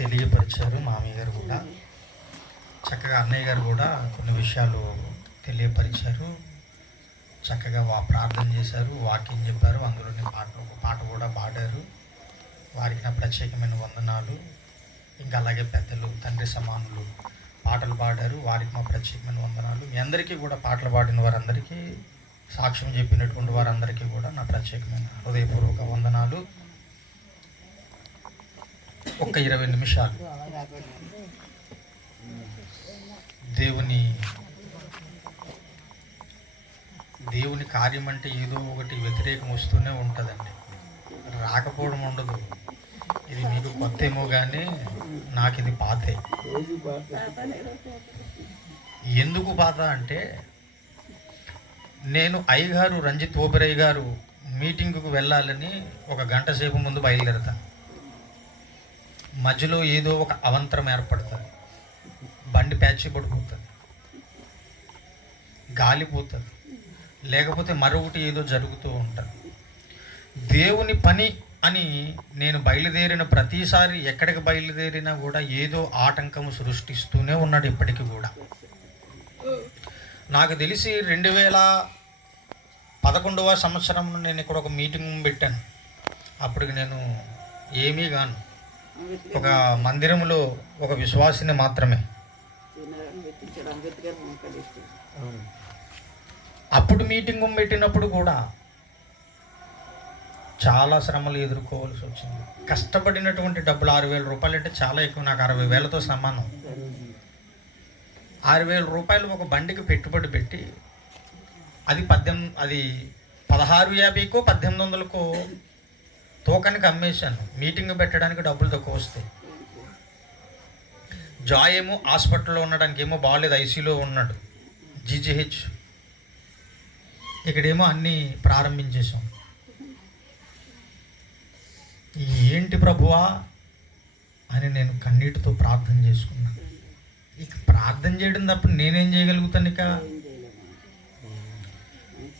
తెలియపరిచారు. మామయ్య గారు కూడా చక్కగా, అన్నయ్య గారు కూడా కొన్ని విషయాలు తెలియపరిచారు. చక్కగా ప్రార్థన చేశారు, వాక్యం చెప్పారు, అందులోని పాట కూడా పాడారు. వారికి నా ప్రత్యేకమైన వందనాలు. ఇంకా అలాగే పెద్దలు, తండ్రి సమానులు పాటలు పాడారు, వారికి మా ప్రత్యేకమైన వందనాలు. మీ అందరికీ కూడా, పాటలు పాడిన వారందరికీ, సాక్ష్యం చెప్పినటువంటి వారందరికీ కూడా నా ప్రత్యేకమైన హృదయపూర్వక వందనాలు. ఒక్క 20 నిమిషాలు దేవుని కార్యం అంటే ఏదో ఒకటి వ్యతిరేకం వస్తూనే ఉంటుందండి, రాకపోవడం ఉండదు. ఇది మీకు కొత్త ఏమో కానీ నాకు ఇది పాతే. ఎందుకు పాత అంటే, నేను అయ్యగారు రంజిత్ ఓబెరయ్య గారు మీటింగ్కు వెళ్ళాలని 1 గంట సేపు ముందు బయలుదేరుతాను. మధ్యలో ఏదో ఒక అవంతరం ఏర్పడుతుంది, బండి ప్యాచ్ పడిపోతుంది, గాలిపోతుంది, లేకపోతే మరొకటి ఏదో జరుగుతూ ఉంటుంది. దేవుని పని అని నేను బయలుదేరిన ప్రతిసారి, ఎక్కడికి బయలుదేరినా కూడా ఏదో ఆటంకము సృష్టిస్తూనే ఉన్నాడు ఇప్పటికీ కూడా. నాకు తెలిసి 2011వ సంవత్సరంలో నేను ఇక్కడ ఒక మీటింగ్ పెట్టాను. అప్పటికి నేను ఏమీ గాను, ఒక మందిరంలో ఒక విశ్వాసిని మాత్రమే. అప్పుడు మీటింగ్ పెట్టినప్పుడు కూడా చాలా శ్రమలు ఎదుర్కోవాల్సి వచ్చింది. కష్టపడినటువంటి డబ్బులు 6,000 రూపాయలు అంటే చాలా ఎక్కువ, నాకు 60,000తో సమానం. 6,000 రూపాయలు ఒక బండికి పెట్టుబడి పెట్టి అది 1650కో 1800కో తూకానికి అమ్మేశాను. మీటింగ్ పెట్టడానికి డబ్బులు తక్కువ వస్తాయి. జాయ్ ఏమో హాస్పిటల్లో ఉండడానికి ఏమో బాగాలేదు, ఐసీలో ఉన్నాడు, జీజీహెచ్. ఇక్కడేమో అన్నీ ప్రారంభించేశాం. ఏంటి ప్రభువా అని నేను కన్నీటితో ప్రార్థన చేసుకున్నాను. ఇక ప్రార్థన చేయడం తప్ప నేనేం చేయగలుగుతాను? ఇక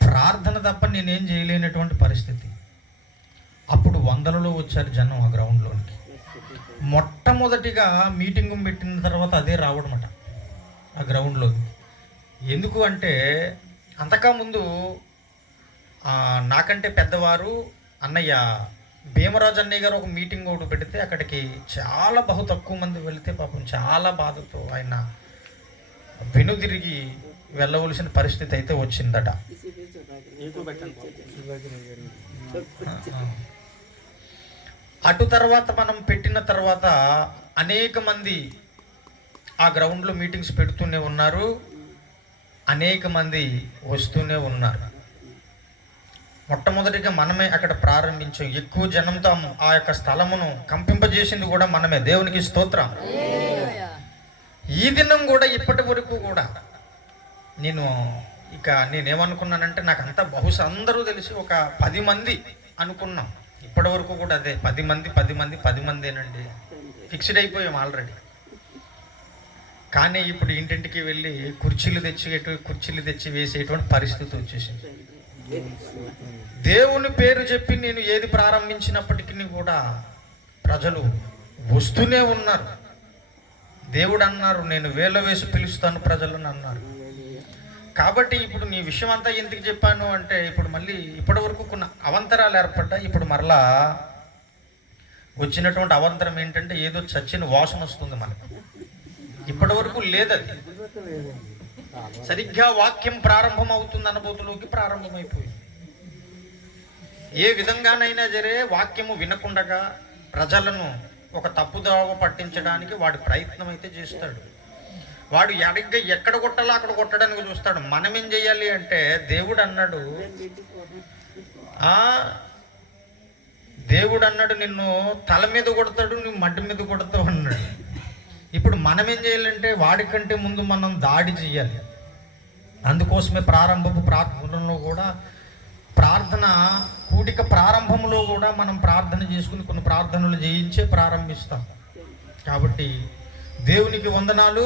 ప్రార్థన తప్ప నేనేం చేయలేనటువంటి పరిస్థితి. అప్పుడు 100లలో వచ్చారు జనం ఆ గ్రౌండ్లోనికి. మొట్టమొదటిగా మీటింగ్ పెట్టిన తర్వాత అదే రావడం అట ఆ గ్రౌండ్లోకి. ఎందుకు అంటే, అంతకుముందు నాకంటే పెద్దవారు అన్నయ్య భీమరాజు అన్నయ్య గారు ఒక మీటింగ్ ఒకటి పెడితే అక్కడికి చాలా తక్కువ మంది వెళితే పాపం చాలా బాధతో ఆయన వెనుదిరిగి వెళ్ళవలసిన పరిస్థితి అయితే వచ్చిందట. అటు తర్వాత మనం పెట్టిన తర్వాత అనేక మంది ఆ గ్రౌండ్లో మీటింగ్స్ పెడుతూనే ఉన్నారు, అనేక మంది వస్తూనే ఉన్నారు. మొట్టమొదటిగా మనమే అక్కడ ప్రారంభించాం. ఎక్కువ జనంతో ఆ యొక్క స్థలమును కంపింపజేసింది కూడా మనమే. దేవునికి స్తోత్రం. ఈ దినం కూడా ఇప్పటి వరకు కూడా నేనేమనుకున్నానంటే, నాకు అంతా బహుశా అందరూ తెలిసి ఒక 10 మంది అనుకున్నాం. ఇప్పటి వరకు కూడా అదే 10 మందేనండి, ఫిక్స్డ్ అయిపోయాం ఆల్రెడీ. కానీ ఇప్పుడు ఇంటింటికి వెళ్ళి కుర్చీలు తెచ్చి వేసేటువంటి పరిస్థితి వచ్చేసింది. దేవుని పేరు చెప్పి నేను ఏది ప్రారంభించినప్పటికీ కూడా ప్రజలు వస్తూనే ఉన్నారు. దేవుడు అన్నారు, నేను వేల వేసి పిలుస్తాను ప్రజలను అన్నారు. కాబట్టి ఇప్పుడు నీ విషయం అంతా ఎందుకు చెప్పాను అంటే, ఇప్పుడు మళ్ళీ ఇప్పటి వరకు కొన్ని అవంతరాలు ఏర్పడ్డాయి. ఇప్పుడు మరలా వచ్చినటువంటి అవంతరం ఏంటంటే, ఏదో చచ్చిన వాసన వస్తుంది మనకు. ఇప్పటి వరకు లేదది. సరిగ్గా వాక్యం ప్రారంభం అవుతుంది అనుభూతిలోకి ప్రారంభమైపోయింది. ఏ విధంగానైనా సరే వాక్యము వినకుండగా ప్రజలను ఒక తప్పుదోవ పట్టించడానికి వాడి ప్రయత్నం అయితే చేస్తాడు. వాడు ఎక్కడ కొట్టాలో అక్కడ కొట్టడానికి చూస్తాడు. మనం ఏం చేయాలి అంటే, దేవుడు అన్నాడు నిన్ను తల మీద కొడతాడు, నువ్వు మడ్డి మీద కొడతావు అన్నాడు. ఇప్పుడు మనం ఏం చేయాలంటే, వాడికంటే ముందు మనం దాడి చేయాలి. అందుకోసమే ప్రారంభపు ప్రార్థనలో కూడా, కూడిక ప్రారంభంలో కూడా మనం ప్రార్థన చేసుకుని కొన్ని ప్రార్థనలు చేయించే ప్రారంభిస్తాం. కాబట్టి దేవునికి వందనాలు.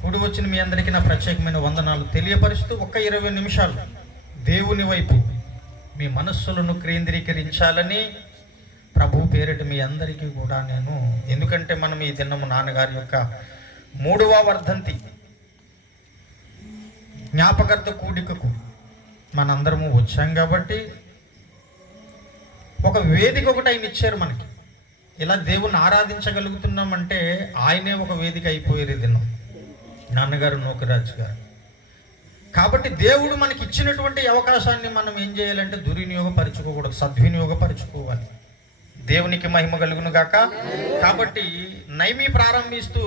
కూడి వచ్చిన మీ అందరికీ నా ప్రత్యేకమైన వందనాలు తెలియపరుస్తూ, ఒక్క 20 నిమిషాలు దేవుని వైపు మీ మనస్సులను కేంద్రీకరించాలని ప్రభు పేరిట మీ అందరికీ కూడా నేను, ఎందుకంటే మనం ఈ దినము నాన్నగారి యొక్క 3వ వర్ధంతి జ్ఞాపకార్థ కూడికకు మనందరము వచ్చాం కాబట్టి ఒక వేదిక ఒకటి ఆయన ఇచ్చారు మనకి. ఇలా దేవుణ్ణి ఆరాధించగలుగుతున్నామంటే ఆయనే ఒక వేదిక అయిపోయేది దినం, నాన్నగారు నూకరాజు గారు. కాబట్టి దేవుడు మనకి ఇచ్చినటువంటి అవకాశాన్ని మనం ఏం చేయాలంటే దుర్వినియోగపరచుకోకూడదు, సద్వినియోగపరచుకోవాలి. దేవునికి మహిమ కలుగును గాక. కాబట్టి నైమి ప్రారంభిస్తూ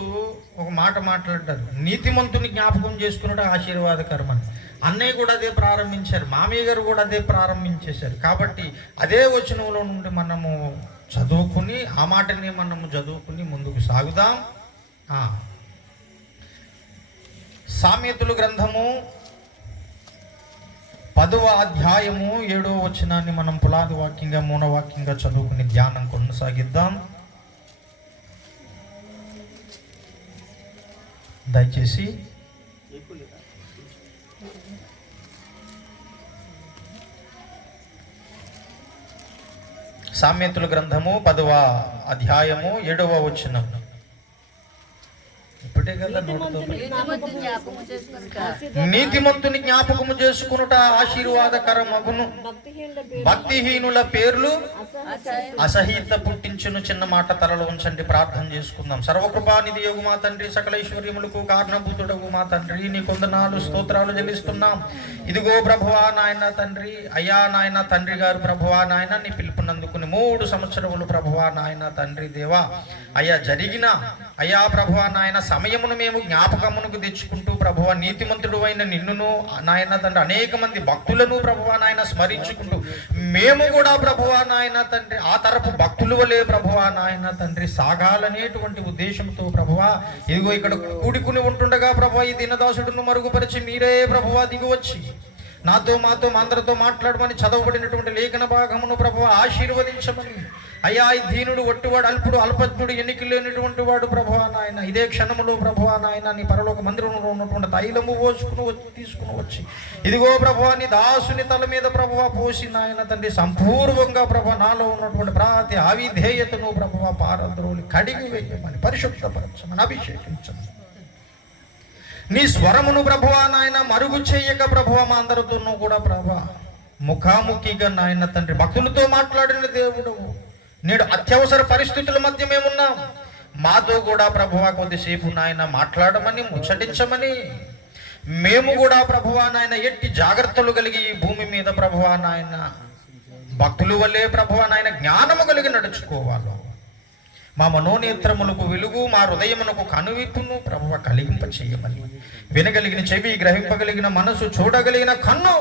ఒక మాట మాట్లాడారు, నీతిమంతుని జ్ఞాపకం చేసుకున్నాడు ఆశీర్వాదకరం అని. అన్నయ్య కూడా అదే ప్రారంభించారు, మామయ్య గారు కూడా అదే ప్రారంభించేశారు. కాబట్టి అదే వచనంలో నుండి మనము చదువుకుని ఆ మాటని మనము చదువుకుని ముందుకు సాగుదాం. సామెతల గ్రంథము 10వ అధ్యాయము 7వ వచనాన్ని మనం పునాది వాక్యంగా మూలవాక్యంగా చదువుకుని ధ్యానం కొనసాగిద్దాం. దయచేసి సామెతల గ్రంథము 10వ అధ్యాయము 7వ వచనం. ఇప్పుడే కదా నీతిమంతుని జ్ఞాపకము చేసుకునుట ఆశీర్వాదకరమగును, భక్తిహీనుల పేర్లు అసహ్యత పుట్టించును. చిన్న మాట తలలో ఉంచండి, ప్రార్థన చేసుకుందాం. సర్వకృపానిధి యోగు మా తండ్రి, సకల ఐశ్వర్యములకు కారణభూతుడగు మా తండ్రి, నీ కొందనాలు స్తోత్రాలు చెల్లిస్తున్నాం. ఇదిగో ప్రభువా నాయన తండ్రి, అయ్యా నాయన తండ్రి గారు, ప్రభువా నాయన నీ పిలుపునందుకుని 3 సంవత్సరములు ప్రభువా నాయన తండ్రి దేవా అయ్యా జరిగిన అయ్యా ప్రభువా నాయన సమయమును మేము జ్ఞాపకమునకు తెచ్చుకుంటూ ప్రభువా నీతిమంతుడు అయిన నిన్నును నాయన తండ్రి అనేక మంది భక్తులను ప్రభువా నాయన స్మరించుకుంటూ మేము కూడా ప్రభువా నాయన తండ్రి ఆ తరపు భక్తుల వలె ప్రభువా నాయన తండ్రి సాగాలనేటువంటి ఉద్దేశంతో ప్రభువా ఇదిగో ఇక్కడ కూడుకుని ఉంటుండగా ప్రభువా ఈ దీనదాసుడును మరుగుపరిచి మీరే ప్రభువా దిగి వచ్చి నాతో మాతో అందరితో మాట్లాడమని చదవబడినటువంటి లేఖన భాగమును ప్రభువా ఆశీర్వదించమని. అయ్యా ఈ దీనుడు ఒట్టివాడు, అల్పుడు, అల్పజ్ఞుడు, ఎన్నిక లేనటువంటి వాడు ప్రభువా నాయన ఇదే క్షణములో ప్రభువా నాయన నీ పరలోక మందిరంలో ఉన్నటువంటి తైలము తీసుకుని వచ్చి ఇదిగో ప్రభువా నీ దాసుని తల మీద ప్రభువా పోసి నాయన తండ్రి సంపూర్వంగా ప్రభువా నాలో ఉన్నటువంటి ప్రతి అవిధేయతను ప్రభువా పారద్రోలి కడిగి వేయమని, పరిశుద్ధపరచమని, అభిషేకించమని. నీ స్వరమును ప్రభువా నాయన మరుగు చేయక ప్రభువా మా అందరితోనూ కూడా ప్రభువా ముఖాముఖిగా నాయన తండ్రి భక్తులతో మాట్లాడిన దేవుడు నేడు అత్యవసర పరిస్థితుల మధ్య మేమున్నాం. మాతో కూడా ప్రభువా కొద్దిసేపు నాయన మాట్లాడమని, ముచ్చటించమని. మేము కూడా ప్రభువా నాయన ఎట్టి జాగ్రత్తలు కలిగి ఈ భూమి మీద ప్రభువా నాయన భక్తుల వల్లే ప్రభువా నాయన జ్ఞానము కలిగి నడుచుకోవాలి. మా మనోనేత్రములకు వెలుగు, మా హృదయమునకు కనువిప్పును ప్రభువా కలిగింప చేయమని, వినగలిగిన చెవి, గ్రహింపగలిగిన మనసు, చూడగలిగిన కన్ను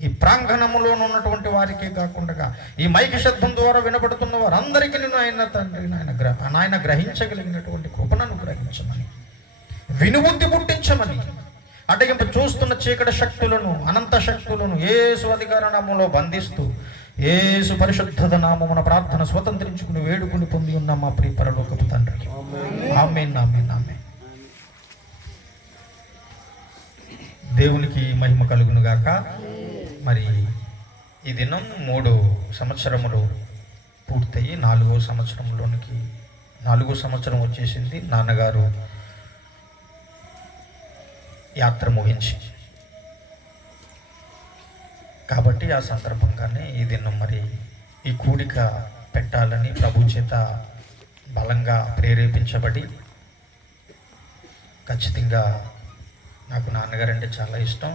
ఈ ప్రాంగణములో ఉన్నటువంటి వారికి కాకుండా ఈ మైకి శబ్దం ద్వారా వినబడుతున్న వారందరికీ నేను ఆయన తండ్రి నాయన గ్రహించగలిగినటువంటి కృపణను గ్రహించమని, వినుబుద్ధి పుట్టించమని, అడ్డగింప చూస్తున్న చీకటి శక్తులను, అనంత శక్తులను యేసు అధికార నామములో బంధిస్తూ యేసు పరిశుద్ధత నామమున ప్రార్థన స్వతంత్రించుకుని వేడుకుని పొంది ఉన్న మా ప్రియ పరలోకపు తండ్రి. ఆమేన్, ఆమేన్, ఆమేన్. దేవునికి మహిమ కలుగును గాక. మరి ఈ దినం 3 సంవత్సరములు పూర్తయి 4వ సంవత్సరంలోనికి 4వ సంవత్సరం వచ్చేసింది నాన్నగారు యాత్ర ముగించి. కాబట్టి ఆ సందర్భంగానే ఈ దినం మరి ఈ కూడిక పెట్టాలని ప్రభు చేత బలంగా ప్రేరేపించబడి, ఖచ్చితంగా నాకు నాన్నగారు అంటే చాలా ఇష్టం.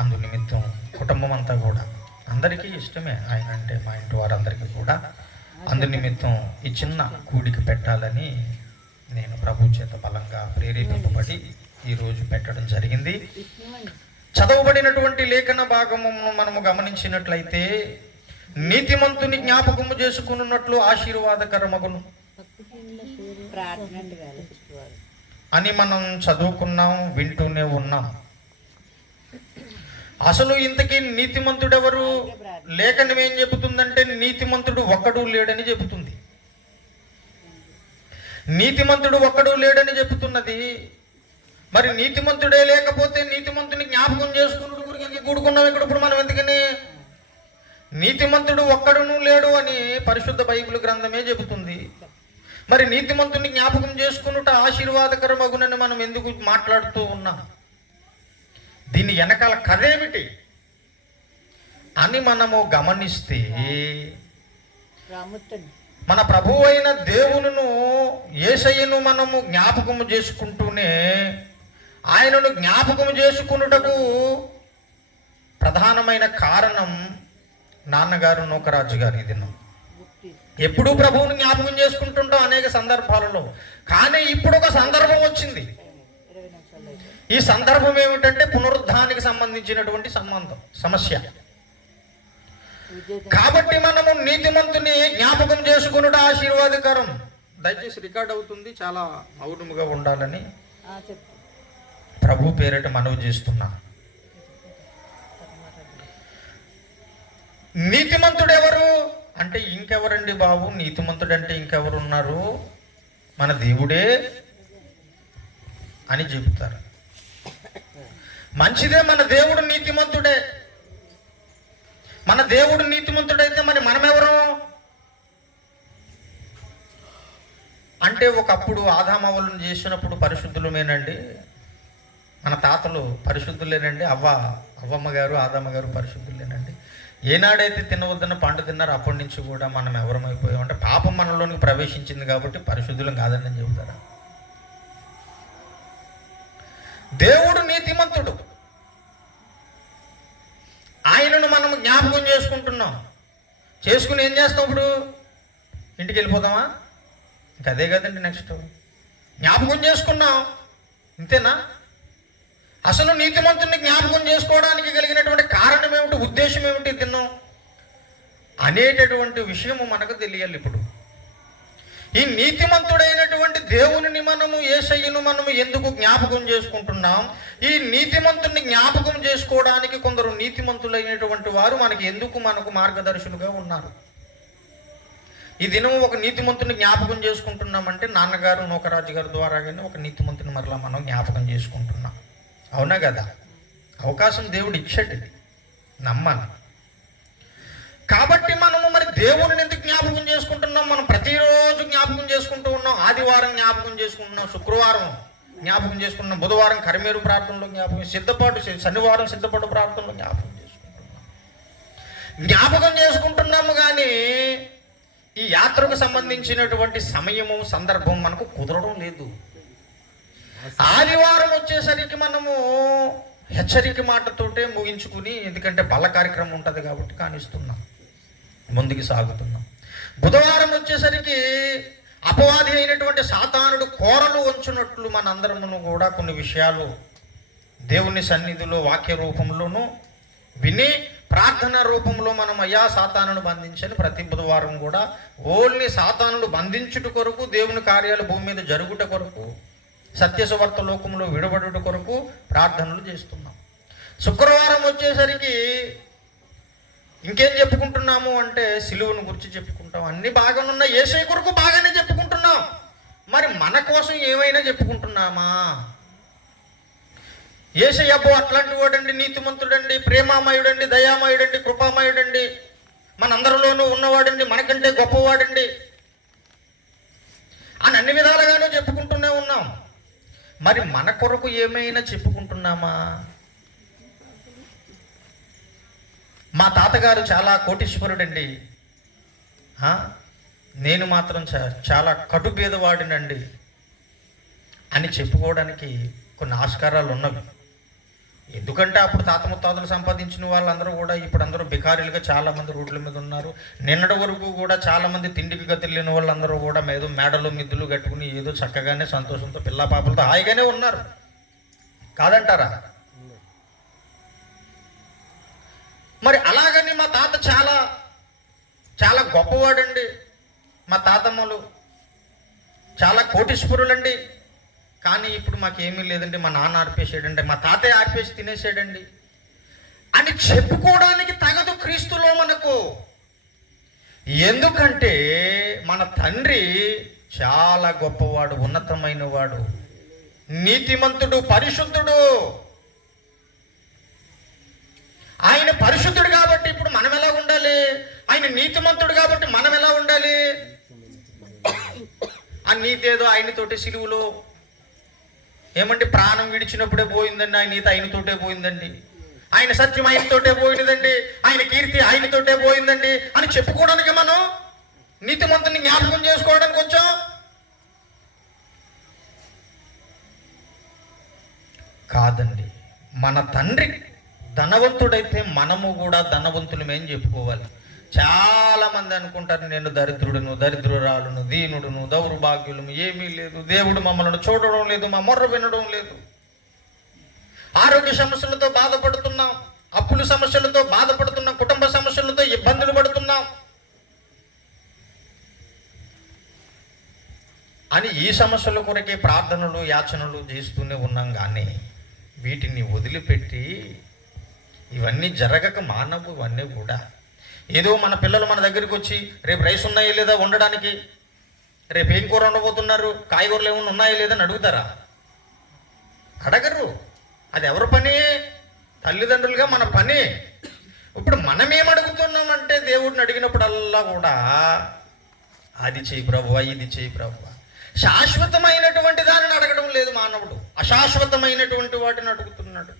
అందు నిమిత్తం కుటుంబం అంతా కూడా అందరికీ ఇష్టమే ఆయన అంటే, మా ఇంటి వారందరికీ కూడా. అందు నిమిత్తం ఈ చిన్న కూడిక పెట్టాలని నేను ప్రభు చేత బలంగా ప్రేరేపింపబడి ఈరోజు పెట్టడం జరిగింది. చదవబడినటువంటి లేఖన భాగమును మనము గమనించినట్లయితే నీతిమంతుని జ్ఞాపకము చేసుకున్నట్లు ఆశీర్వాదకరమగును అని మనం చదువుకున్నాం, వింటూనే ఉన్నాం. అసలు ఇంతకీ నీతిమంతుడెవరు? లేఖనం ఏం చెబుతుందంటే నీతిమంతుడు ఒక్కడు లేడని చెబుతుంది. నీతిమంతుడు ఒక్కడు లేడని చెబుతున్నది. మరి నీతిమంతుడే లేకపోతే నీతిమంతుని జ్ఞాపకం చేసుకున్నట్టు గురించి కూడుకున్నాం ఇక్కడ. ఇప్పుడు మనం ఎందుకని నీతిమంతుడు ఒక్కడును లేడు అని పరిశుద్ధ బైబిల్ గ్రంథమే చెబుతుంది. మరి నీతిమంతుని జ్ఞాపకం చేసుకున్నట ఆశీర్వాదకరమగునని మనం ఎందుకు మాట్లాడుతూ ఉన్నాం? దీని వెనకాల కథ ఏమిటి అని మనము గమనిస్తే, మన ప్రభువు అయిన దేవునిను యేసయ్యను మనము జ్ఞాపకము చేసుకుంటూనే ఆయనను జ్ఞాపకము చేసుకున్నటకు ప్రధానమైన కారణం నాన్నగారు నూకరాజు గారి దినం. ఎప్పుడూ ప్రభువుని జ్ఞాపకం చేసుకుంటుంటాం అనేక సందర్భాలలో. కానీ ఇప్పుడు ఒక సందర్భం వచ్చింది. ఈ సందర్భం ఏమిటంటే పునరుద్ధానికి సంబంధించినటువంటి సమస్య. కాబట్టి మనము నీతిమంతుని జ్ఞాపకం చేసుకునుట ఆశీర్వాదకరం. దయచేసి రికార్డ్ అవుతుంది, చాలా మౌనముగా ఉండాలని ప్రభు పేరిట మనవి చేస్తున్నా. నీతిమంతుడు ఎవరు అంటే ఇంకెవరండి బాబు? నీతిమంతుడు అంటే ఇంకెవరున్నారు? మన దేవుడే అని చెబుతారు. మంచిదే, మన దేవుడు నీతిమంతుడే. మన దేవుడు నీతిమంతుడైతే మరి మనమెవరు అంటే, ఒకప్పుడు ఆదామవ్వలను చేసినప్పుడు పరిశుద్ధులమేనండి. మన తాతలు పరిశుద్ధులేనండి. అవ్వమ్మ గారు ఆదామ గారు పరిశుద్ధులేనండి. ఏనాడైతే తినవద్దన్న పండు తిన్నారో అప్పటి నుంచి కూడా మనం ఎవరమైపోయామంటే పాపం మనలోనికి ప్రవేశించింది కాబట్టి పరిశుద్ధులం కాదని చెబుతారా? దేవుడు నీతిమంతుడు, ఆయనను మనం జ్ఞాపకం చేసుకుంటున్నాం. చేసుకుని ఏం చేస్తాం? ఇప్పుడు ఇంటికి వెళ్ళిపోతామా? ఇంకా అదే కదండి. నెక్స్ట్ జ్ఞాపకం చేసుకున్నాం, ఇంతేనా? అసలు నీతిమంతుని జ్ఞాపకం చేసుకోవడానికి కలిగినటువంటి కారణం ఏమిటి, ఉద్దేశం ఏమిటి తిన్నాం అనేటటువంటి విషయము మనకు తెలియాలి. ఇప్పుడు ఈ నీతిమంతుడైనటువంటి దేవుని మనము యేసయ్యను మనము ఎందుకు జ్ఞాపకం చేసుకుంటున్నాం? ఈ నీతిమంతుని జ్ఞాపకం చేసుకోవడానికి కొందరు నీతిమంతులైనటువంటి వారు మనకు మార్గదర్శులుగా ఉన్నారు. ఈ దినం ఒక నీతిమంతుని జ్ఞాపకం చేసుకుంటున్నామంటే నాన్నగారు నూకరాజు గారి ద్వారాగానే ఒక నీతిమంతుని మరలా మనం జ్ఞాపకం చేసుకుంటున్నాం. అవునా కదా? అవకాశం దేవుడు ఇచ్చాడు, నమ్మాలి. కాబట్టి మనము మరి దేవుడిని ఎందుకు జ్ఞాపకం చేసుకుంటున్నాం? మనం ప్రతిరోజు జ్ఞాపకం చేసుకుంటూ ఉన్నాం. ఆదివారం జ్ఞాపకం చేసుకుంటున్నాం, శుక్రవారం జ్ఞాపకం చేసుకుంటున్నాం, బుధవారం కరిమేరు ప్రార్థనలో జ్ఞాపకం, శనివారం సిద్ధపాటు ప్రార్థనలో జ్ఞాపకం చేసుకుంటున్నాము. కానీ ఈ యాత్రకు సంబంధించినటువంటి సమయము సందర్భం మనకు కుదరడం లేదు. ఆదివారం వచ్చేసరికి మనము హెచ్చరిక మాటతోటే ముగించుకుని, ఎందుకంటే బల కార్యక్రమం ఉంటుంది కాబట్టి కానిస్తున్నాం, ముందుకు సాగుతున్నాం. బుధవారం వచ్చేసరికి అపవాది అయినటువంటి సాతానుడు కోరలు వంచున్నట్లు మనందరమును కూడా కొన్ని విషయాలు దేవుని సన్నిధిలో వాక్య రూపంలోనూ విని ప్రార్థన రూపంలో మనం అయ్యా సాతానును బంధించని ప్రతి బుధవారం కూడా ఓన్లీ సాతానుడు బంధించుట కొరకు, దేవుని కార్యాలు భూమి మీద జరుగుట కొరకు, సత్యసువార్త లోకంలో విడబడుట కొరకు ప్రార్థనలు చేస్తున్నాం. శుక్రవారం వచ్చేసరికి ఇంకేం చెప్పుకుంటున్నాము అంటే సిలువను గురించి చెప్పుకుంటాం. అన్ని బాగానే ఉన్నాయి, యేసయ్య కొరకు బాగానే చెప్పుకుంటున్నాం. మరి మన కోసం ఏమైనా చెప్పుకుంటున్నామా? యేసయ్య అబ్బో అట్లాంటి వాడండి, నీతిమంతుడండి, ప్రేమామయుడండి, దయామయుడండి, కృపామయుడండి, మనందరిలోనూ ఉన్నవాడండి, మనకంటే గొప్పవాడండి అని అన్ని విధాలుగానూ చెప్పుకుంటూనే ఉన్నాం. మరి మన కొరకు ఏమైనా చెప్పుకుంటున్నామా? మా తాతగారు చాలా కోటీశ్వరుడండి, నేను మాత్రం చాలా కటు పేదవాడినండి అని చెప్పుకోవడానికి కొన్ని ఆస్కారాలు ఉన్నవి. ఎందుకంటే అప్పుడు తాత ముత్తాతలు సంపాదించిన వాళ్ళందరూ కూడా ఇప్పుడు అందరూ బికారీలుగా చాలామంది రోడ్ల మీద ఉన్నారు. నిన్నటి వరకు కూడా చాలామంది తిండికి గతిలేని వాళ్ళందరూ కూడా ఏదో మేడలు మిద్దులు కట్టుకుని ఏదో చక్కగానే సంతోషంతో పిల్ల పాపలతో హాయిగానే ఉన్నారు, కాదంటారా? మరి అలాగని మా తాత చాలా చాలా గొప్పవాడండి, మా తాతమ్మలు చాలా కోటీశ్వరులండి, కానీ ఇప్పుడు మాకేమీ లేదండి, మా నాన్న ఆర్పేసాడండి, మా తాతయ్య ఆర్పేసి తినేసాడండి అని చెప్పుకోవడానికి తగదు క్రీస్తులో మనకు. ఎందుకంటే మన తండ్రి చాలా గొప్పవాడు, ఉన్నతమైన వాడు, నీతిమంతుడు, పరిశుద్ధుడు. ఆయన పరిశుద్ధుడు కాబట్టి ఇప్పుడు మనం ఎలా ఉండాలి? ఉండాలి? ఆయన నీతిమంతుడు కాబట్టి మనం ఎలా ఉండాలి? ఆ నీతి ఏదో ఆయనతోటి సిలువులో ఏమంటే ప్రాణం విడిచినప్పుడే పోయిందండి, ఆయన నీతి ఆయనతోటే పోయిందండి, ఆయన సత్యం ఆయనతోటే పోయినదండి, ఆయన కీర్తి ఆయనతోటే పోయిందండి అని చెప్పుకోవడానికి మనం నీతిమంతుని జ్ఞాపకం చేసుకోవడానికి వచ్చాం. కాదండి, మన తండ్రి ధనవంతుడైతే మనము కూడా ధనవంతులమేం చెప్పుకోవాలి. చాలా మంది అనుకుంటారు, నేను దరిద్రుడును, దరిద్రురాలును, దీనుడును, దౌర్భాగ్యులను, ఏమీ లేదు, దేవుడు మమ్మల్ని చూడడం లేదు, మా మొర్ర వినడం లేదు, ఆరోగ్య సమస్యలతో బాధపడుతున్నాం, అప్పుల సమస్యలతో బాధపడుతున్నాం, కుటుంబ సమస్యలతో ఇబ్బందులు పడుతున్నాం అని ఈ సమస్యల కొరకే ప్రార్థనలు యాచనలు చేస్తూనే ఉన్నాం. కానీ వీటిని వదిలిపెట్టి ఇవన్నీ జరగక మానవు, ఇవన్నీ కూడా ఏదో మన పిల్లలు మన దగ్గరికి వచ్చి రేపు రైస్ ఉన్నాయా లేదా ఉండడానికి, రేపు ఏం కూర ఉండబోతున్నారు, కాయగూరలు ఏమైనా ఉన్నాయా లేదా అని అడుగుతారా? అడగరు. అది ఎవరి పని? తల్లిదండ్రులుగా మన పని. ఇప్పుడు మనం ఏం అడుగుతున్నామంటే దేవుడిని అడిగినప్పుడల్లా కూడా అది చేయి ప్రభువా, ఇది చేయి ప్రభువా. శాశ్వతమైనటువంటి దానిని అడగడం లేదు మానవుడు, అశాశ్వతమైనటువంటి వాటిని అడుగుతున్నాడు.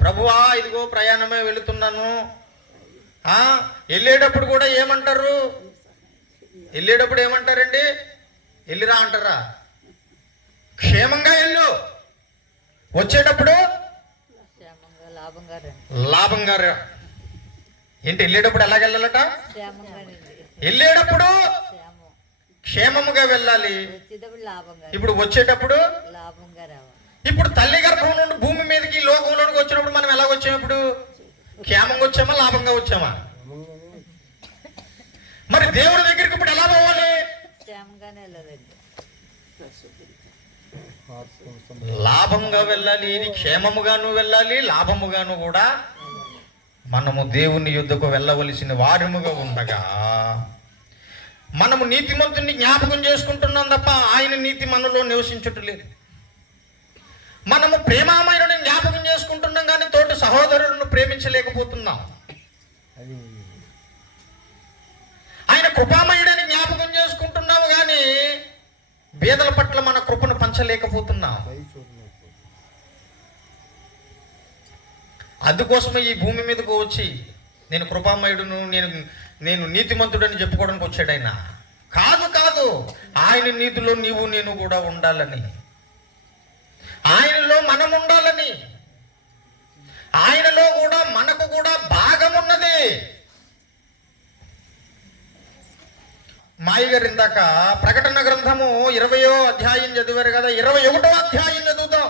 ప్రభువా ఇదిగో ప్రయాణమే వెళుతున్నాను, వెళ్ళేటప్పుడు కూడా ఏమంటారు? వెళ్ళేటప్పుడు ఏమంటారండి? వెళ్ళిరా అంటారా? క్షేమంగా వెళ్ళు, వచ్చేటప్పుడు లాభంగా రా. ఏంటి వెళ్ళేటప్పుడు ఎలాగెళ్ళాలట? వెళ్ళేటప్పుడు క్షేమముగా వెళ్ళాలి, ఇప్పుడు వచ్చేటప్పుడు. ఇప్పుడు తల్లి గర్భం నుండి భూమి మీదకి లోకంలోనికి వచ్చినప్పుడు మనం ఎలా వచ్చాము? ఇప్పుడు క్షేమంగా వచ్చామా, లాభంగా వచ్చామా? మరి దేవుడి దగ్గరికి ఇప్పుడు ఎలా పోవాలి? లాభంగా వెళ్ళాలి. ఇది క్షేమముగాను వెళ్ళాలి, లాభముగాను కూడా మనము దేవుని యుద్ధకు వెళ్ళవలసిన వారముగా ఉండగా మనము నీతిమంతుని జ్ఞాపకం చేసుకుంటున్నాం తప్ప ఆయన నీతి మనలో నివసించట్లేదు. మనము ప్రేమామయుడిని జ్ఞాపకం చేసుకుంటున్నాం కానీ తోటి సహోదరులను ప్రేమించలేకపోతున్నాం. ఆయన కృపామయుడని జ్ఞాపకం చేసుకుంటున్నాము కానీ బేదల పట్ల మన కృపను పంచలేకపోతున్నాం. అందుకోసమే ఈ భూమి మీదకు వచ్చి నేను కృపామయుడును, నేను నీతిమంతుడని చెప్పుకోవడానికి వచ్చాడు ఆయన. కాదు, ఆయన నీతిలో నీవు నేను కూడా ఉండాలని, ఆయనలో మనం ఉండాలని, ఆయనలో కూడా మనకు కూడా భాగం ఉన్నది. మాయి గారు ఇందాక ప్రకటన గ్రంథము 20వ అధ్యాయం చదివారు కదా, 21వ అధ్యాయం చదువుతాం.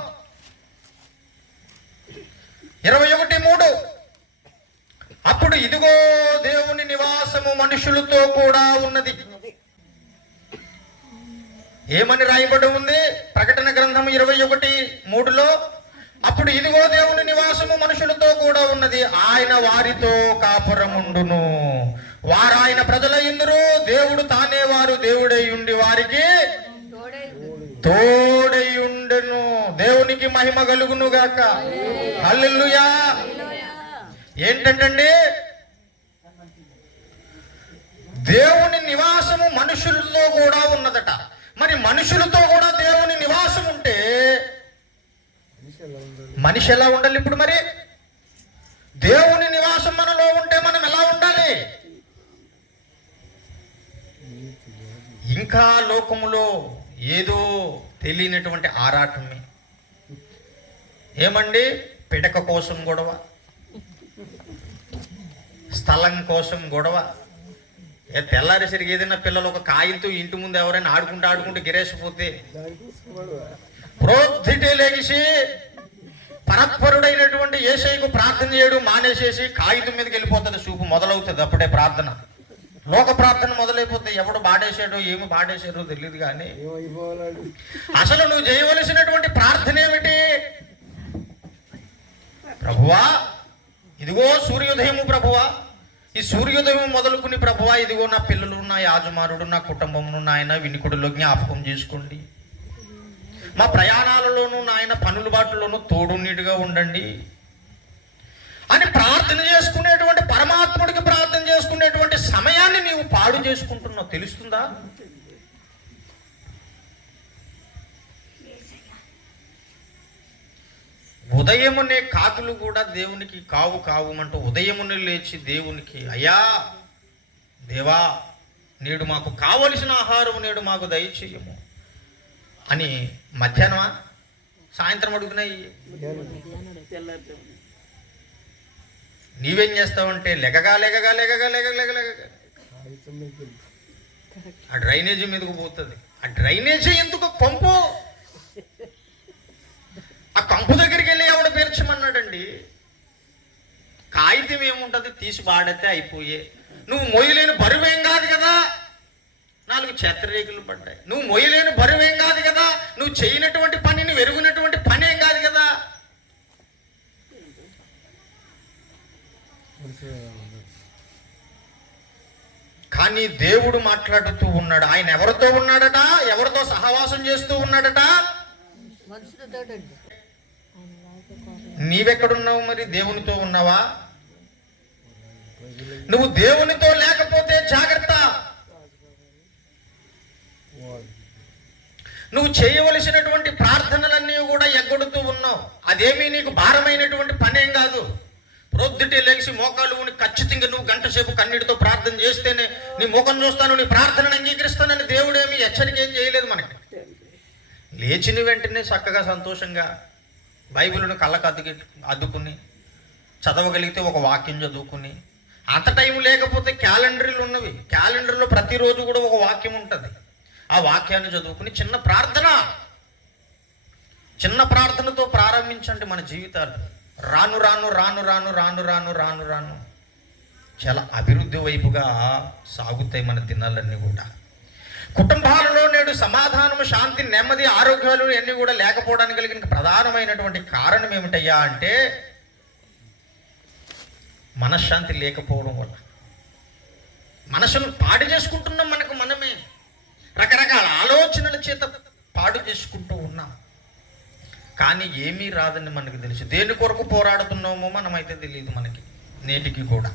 21:3 అప్పుడు ఇదిగో దేవుని నివాసము మనుషులతో కూడా ఉన్నది. ఏమని రాయబడి ఉంది? ప్రకటన గ్రంథం 21:3లో అప్పుడు ఇదిగో దేవుని నివాసము మనుషులతో కూడా ఉన్నది, ఆయన వారితో కాపురముండును, వారు ఆయన ప్రజలయ్యుందురు, దేవుడు తానే వారు దేవుడై ఉండి వారికి తోడై ఉండెను. దేవునికి మహిమ కలుగును గాక. హల్లెలూయా. ఏంటంటే దేవుని నివాసము మనుషులతో కూడా ఉన్నదట. మరి మనుషులతో కూడా దేవుని నివాసం ఉంటే మనిషి ఎలా ఉండాలి? ఇప్పుడు మరి దేవుని నివాసం మనలో ఉంటే మనం ఎలా ఉండాలి? ఇంకా లోకములో ఏదో తెలియనటువంటి ఆరాటమే. ఏమండి? పిడక కోసం గొడవ, స్థలం కోసం గొడవ. తెల్లారేసరికి ఏదైనా పిల్లలు ఒక కాయంతో ఇంటి ముందు ఎవరైనా ఆడుకుంటూ గిరేసిపోతే ప్రోద్ధిటే లేచి పరత్పరుడైనటువంటి యేసయ్యకు ప్రార్థన చేయడం మానేసేసి కాగితం మీదకి వెళ్ళిపోతుంది. చూపు మొదలవుతుంది అప్పుడే ప్రార్థన, లోక ప్రార్థన మొదలైపోతే. ఎవడు బాడేసాడో ఏమి బాడేసాడో తెలియదు కానీ అసలు నువ్వు చేయవలసినటువంటి ప్రార్థన ఏమిటి? ప్రభువా ఇదిగో సూర్యోదయము, ప్రభువా ఈ సూర్యోదయం మొదలుకుని ప్రభువా ఇదిగో నా పిల్లలు, నా యాజమానుడు, నా కుటుంబమును నాయన వినికుడిలో జ్ఞాపకం చేసుకోండి, మా ప్రయాణాలలోనూ నాయన పనుల బాటలోనూ తోడు నీటుగా ఉండండి. అని ప్రార్థన చేసుకునేటువంటి, పరమాత్ముడికి ప్రార్థన చేసుకునేటువంటి సమయాన్ని నీవు పాడు చేసుకుంటున్నావు. తెలుస్తుందా? ఉదయమునే కాకులు కూడా దేవునికి కావు కావుమంటూ ఉదయమునే లేచి దేవునికి, అయ్యా దేవా నేడు మాకు కావలసిన ఆహారం నేడు మాకు దయచేయము అని మధ్యాహ్నమా సాయంత్రం అడుగుతున్నాయి. నీవేం చేస్తావంటే లెగగా లెగగా లెగగా లెగ లెగ లెగ ఆ డ్రైనేజీ మీదకు పోతుంది. ఆ డ్రైనేజీ ఎందుకు? పంపు. ఆ కంపు దగ్గరికి వెళ్ళి ఎవడ పేర్చమన్నాడండి? కాగితం ఏముంటుంది, తీసి వాడితే అయిపోయే. నువ్వు మొయ్యలేని బరువేం కాదు కదా, 4 ఛత్రరేకులు పడ్డాయి. నువ్వు మొయ్యలేని బరువేం కాదు కదా, నువ్వు చేయనటువంటి పని, నువ్వు ఎరుగునటువంటి పని ఏం కాదు కదా. కానీ దేవుడు మాట్లాడుతూ ఉన్నాడు. ఆయన ఎవరితో ఉన్నాడట? ఎవరితో సహవాసం చేస్తూ ఉన్నాడట? నీవెక్కడున్నావు మరి? దేవునితో ఉన్నావా? నువ్వు దేవునితో లేకపోతే జాగ్రత్త. నువ్వు చేయవలసినటువంటి ప్రార్థనలన్నీ కూడా ఎగ్గొడుతూ ఉన్నావు. అదేమీ నీకు భారమైనటువంటి పనేం కాదు. ప్రొద్దుటే లేచి మోకాలు ఉని ఖచ్చితంగా నువ్వు గంట సేపు కన్నీటితో ప్రార్థన చేస్తేనే నీ ముఖం చూస్తాను, నీ ప్రార్థనను అంగీకరిస్తానని దేవుడేమి హెచ్చరిక ఏం చేయలేదు మనకి. లేచిన వెంటనే చక్కగా సంతోషంగా బైబిల్ను కళ్ళకు అద్దుకుని చదవగలిగితే ఒక వాక్యం చదువుకుని, అంత టైం లేకపోతే క్యాలెండర్లు ఉన్నవి, క్యాలెండర్లో ప్రతిరోజు కూడా ఒక వాక్యం ఉంటుంది. ఆ వాక్యాన్ని చదువుకుని చిన్న ప్రార్థనతో ప్రారంభించండి మన జీవితాలు. రాను రాను రాను రాను రాను రాను రాను రాను చాలా అభివృద్ధి వైపుగా సాగుతాయి మన దినాలన్నీ కూడా. కుటుంబాలలో నేడు సమాధానము, శాంతి, నెమ్మది, ఆరోగ్యాలు అన్నీ కూడా లేకపోవడానికి కలిగిన ప్రధానమైనటువంటి కారణం ఏమిటయ్యా అంటే మనశ్శాంతి లేకపోవడం వల్ల. మనసును పాడు చేసుకుంటున్నాం, మనమే రకరకాల ఆలోచనల చేత పాడు చేసుకుంటూ ఉన్నాం. కానీ ఏమీ రాదని మనకు తెలుసు. దేని కొరకు పోరాడుతున్నామో మనమైతే తెలియదు మనకి నేటికి కూడా.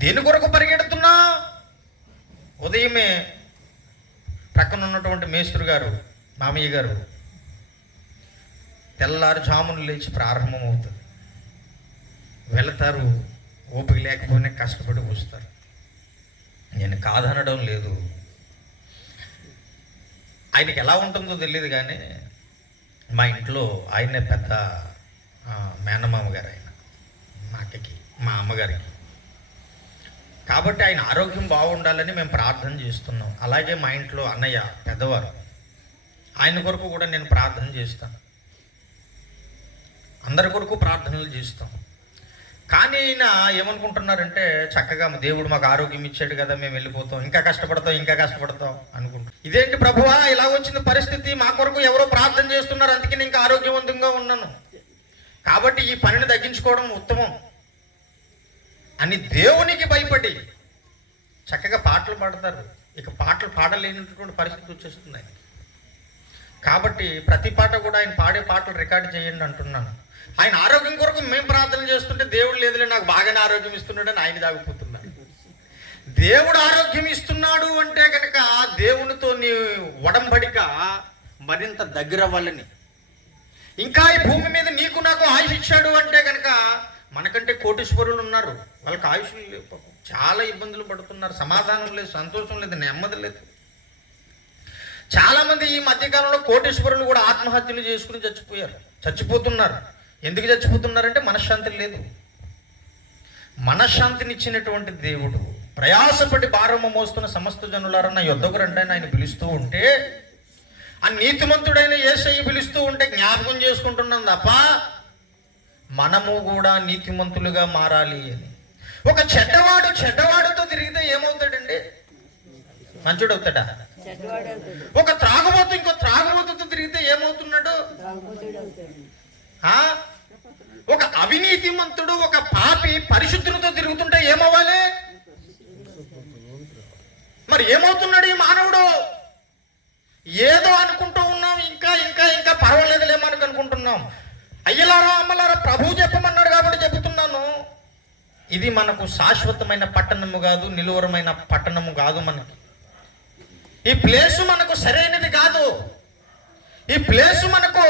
దేని కొరకు పరిగెడుతున్నా? ఉదయమే ప్రక్కన ఉన్నటువంటి మేస్త్రి గారు, మామయ్య గారు తెల్లారుజామున లేచి ప్రారంభం అవుతుంది. వెళతారు, ఓపిక లేకపోయినా కష్టపడి వస్తారు. నేను కాదనడం లేదు. ఆయనకి ఎలా ఉంటుందో తెలియదు, కానీ మా ఇంట్లో ఆయనే పెద్ద మేనమామ గారు ఆయన మా అక్కకి, మా అమ్మగారికి. కాబట్టి ఆయన ఆరోగ్యం బాగుండాలని మేము ప్రార్థన చేస్తున్నాం. అలాగే మా ఇంట్లో అన్నయ్య పెద్దవారు, ఆయన కొరకు కూడా నేను ప్రార్థన చేస్తాను. అందరి కొరకు ప్రార్థనలు చేస్తాం. కానీ ఈయన ఏమనుకుంటున్నారంటే, చక్కగా దేవుడు మాకు ఆరోగ్యం ఇచ్చాడు కదా, మేము వెళ్ళిపోతాం, ఇంకా కష్టపడతాం అనుకుంటాం. ఇదేంటి ప్రభువా ఇలా వచ్చిన పరిస్థితి, మా కొరకు ఎవరో ప్రార్థన చేస్తున్నారు, అందుకే నేను ఇంకా ఆరోగ్యవంతంగా ఉన్నాను, కాబట్టి ఈ పనిని తగ్గించుకోవడం ఉత్తమం అని దేవునికి భయపడి చక్కగా పాటలు పాడతారు. ఇక పాటలు పాడలేనటువంటి పరిస్థితి వచ్చేస్తుంది ఆయన. కాబట్టి ప్రతి పాట కూడా ఆయన పాడే పాటలు రికార్డు చేయండి అంటున్నాను. ఆయన ఆరోగ్యం కొరకు మేము ప్రార్థన చేస్తుంటే దేవుడు లేదులే నాకు బాగానే ఆరోగ్యం ఇస్తున్నాడని ఆయన దాగిపోతున్నాడు. దేవుడు ఆరోగ్యం ఇస్తున్నాడు అంటే కనుక దేవునితో నీ ఒడంబడిక మరింత దగ్గర అవ్వాలని. ఇంకా ఈ భూమి మీద నీకు నాకు ఆయుష్ ఇచ్చాడు అంటే కనుక, మనకంటే కోటీశ్వరులు ఉన్నారు, వాళ్ళకి ఆయుష్ లేవు, చాలా ఇబ్బందులు పడుతున్నారు, సమాధానం లేదు, సంతోషం లేదు, నెమ్మది లేదు. చాలామంది ఈ మధ్యకాలంలో కోటీశ్వరులు కూడా ఆత్మహత్యలు చేసుకుని చచ్చిపోతున్నారు. ఎందుకు చచ్చిపోతున్నారంటే మనశ్శాంతి లేదు. మనశ్శాంతినిచ్చినటువంటి దేవుడు ప్రయాసపడి భారము మోస్తున్న సమస్త జనులారా నా యొద్దకు రండి అని ఆయన పిలుస్తూ ఉంటే, ఆ నీతిమంతుడైన యేసయ్య పిలుస్తూ ఉంటే జ్ఞాపకం చేసుకుంటున్నాం తప్ప మనము కూడా నీతిమంతులుగా మారాలి అని. ఒక చెడ్డవాడుతో తిరిగితే ఏమవుతాడండి? మంచుడు అవుతాడా? ఒక త్రాగుబోతు ఇంకో త్రాగుబోతుతో తిరిగితే ఏమవుతున్నాడు? ఒక అవినీతిమంతుడు, ఒక పాపి పరిశుద్ధులతో తిరుగుతుంటే ఏమవ్వాలి? మరి ఏమవుతున్నాడు ఈ మానవుడు? ఏదో అనుకుంటూ ఉన్నాం, ఇంకా పర్వాలేదులేమని అనుకుంటున్నాం. అయ్యలారా అమ్మలారా ప్రభు చెప్పమన్నాడు కాబట్టి ఇది మనకు శాశ్వతమైన పట్టణము కాదు, నిలువరమైన పట్టణము కాదు. మనకి ఈ ప్లేసు మనకు సరైనది కాదు. ఈ ప్లేసు మనకు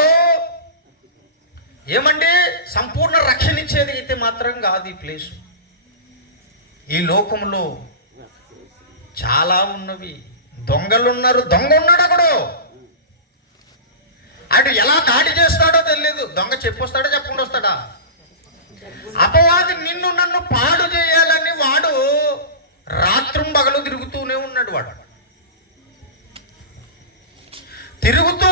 ఏమండి సంపూర్ణ రక్షణ ఇచ్చేది అయితే మాత్రం కాదు. ఈ ప్లేసు ఈ లోకంలో చాలా ఉన్నవి. దొంగలు ఉన్నారు. దొంగ ఉన్నాడు ఒకడు. అటు ఎలా దాడి చేస్తాడో తెలియదు. దొంగ చెప్పొస్తాడా చెప్పకుండా వస్తాడా? అపవాది నిన్ను నన్ను పాడు చేయాలని వాడు రాత్రింబగలు తిరుగుతూనే ఉన్నాడు. వాడు తిరుగుతూ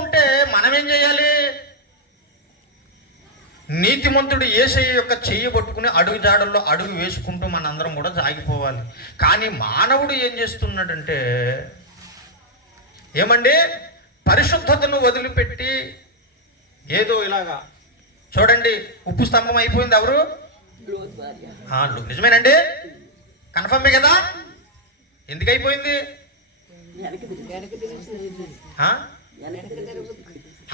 ఉంటే మనం ఏం చేయాలి? నీతిమంతుడు యేసయ్య యొక్క చెయ్యి పట్టుకుని అడుగు జాడల్లో అడుగు వేసుకుంటూ మనందరం కూడా సాగిపోవాలి. కానీ మానవుడు ఏం చేస్తున్నాడంటే ఏమండి పరిశుద్ధతను వదిలిపెట్టి ఏదో ఇలాగా చూడండి, ఉప్పు స్తంభం అయిపోయింది. ఎవరు? నిజమేనండి, కన్ఫర్మే కదా? ఎందుకు అయిపోయింది?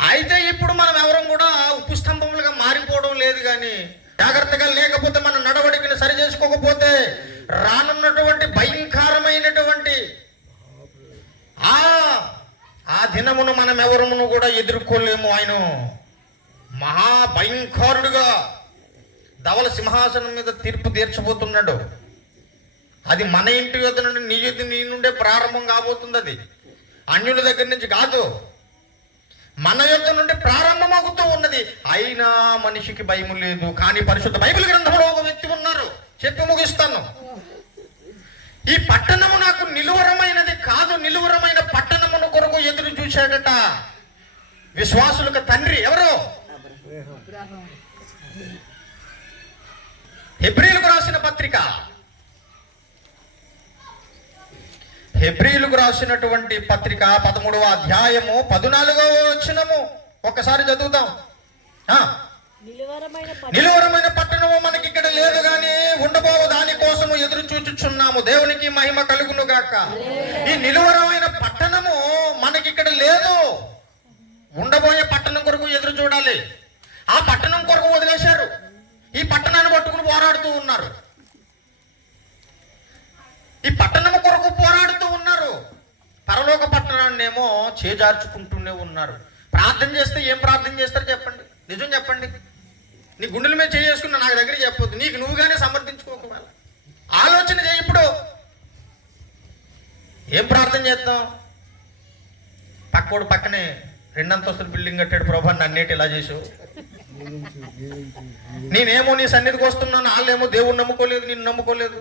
అయితే ఇప్పుడు మనం ఎవరం కూడా ఉప్పు స్తంభములుగా మారిపోవడం లేదు. కానీ జాగ్రత్తగా లేకపోతే మన నడవడికను సరి చేసుకోకపోతే రానున్నటువంటి భయంకరమైనటువంటి ఆ దినమును మనం ఎవరమును కూడా ఎదుర్కోలేము. ఆయన మహాభయంకరుడుగా ధవల సింహాసనం మీద తీర్పు తీర్చబోతున్నాడు. అది మన ఇంటి యొద్ద నుండి నీ నుండే ప్రారంభం కాబోతుంది. అది అన్యుల దగ్గర నుంచి కాదు, మన యొద్ద నుండి ప్రారంభమవుతూ ఉన్నది. అయినా మనిషికి భయం లేదు. కానీ పరిశుద్ధ బైబిల్ గ్రంథంలో ఒక వ్యక్తి ఉన్నారు. చెప్పి ముగిస్తాను. ఈ పట్టణము నాకు నిలువరమైనది కాదు, నిలువరమైన పట్టణమును కొరకు ఎదురు చూశాడట. విశ్వాసులకు తండ్రి ఎవరు? హెబ్రీయులకు రాసిన పత్రిక, హెబ్రీయులకు రాసినటువంటి పత్రిక 13వ అధ్యాయము 14వ వచనము ఒక్కసారి చదువుతాం. నిలువరమైన పట్టణము మనకి ఇక్కడ లేదు గాని ఉండబోవు దాని కోసము ఎదురు చూచుచున్నాము. దేవునికి మహిమ కలుగును గాక. ఈ నిలువరమైన పట్టణము మనకి ఇక్కడ లేదు. ఉండబోయే పట్టణం కొరకు ఎదురు చూడాలి. ఆ పట్టణం కొరకు వదిలేశారు. ఈ పట్టణాన్ని పట్టుకుని పోరాడుతూ ఉన్నారు. ఈ పట్టణము కొరకు పోరాడుతూ ఉన్నారు. పరలోక పట్టణాన్ని ఏమో చేజార్చుకుంటూనే ఉన్నారు. ప్రార్థన చేస్తే ఏం ప్రార్థన చేస్తారు చెప్పండి? నిజం చెప్పండి. నీ గుండెల మీద చేసుకున్నా నాకు దగ్గర చెప్పొద్దు. నీకు నువ్వుగానే సమర్థించుకోకవేళ ఆలోచన చేయి. ఇప్పుడు ఏం ప్రార్థన చేద్దాం? పక్కోడు పక్కనే 2 అంతస్తుల బిల్డింగ్ కట్టాడు. ప్రభా నన్నేటి ఇలా చేసావు. నేనేమో నీ సన్నిధికి వస్తున్నాను, వాళ్ళేమో దేవుణ్ణి నమ్ముకోలేదు, నిన్ను నమ్ముకోలేదు.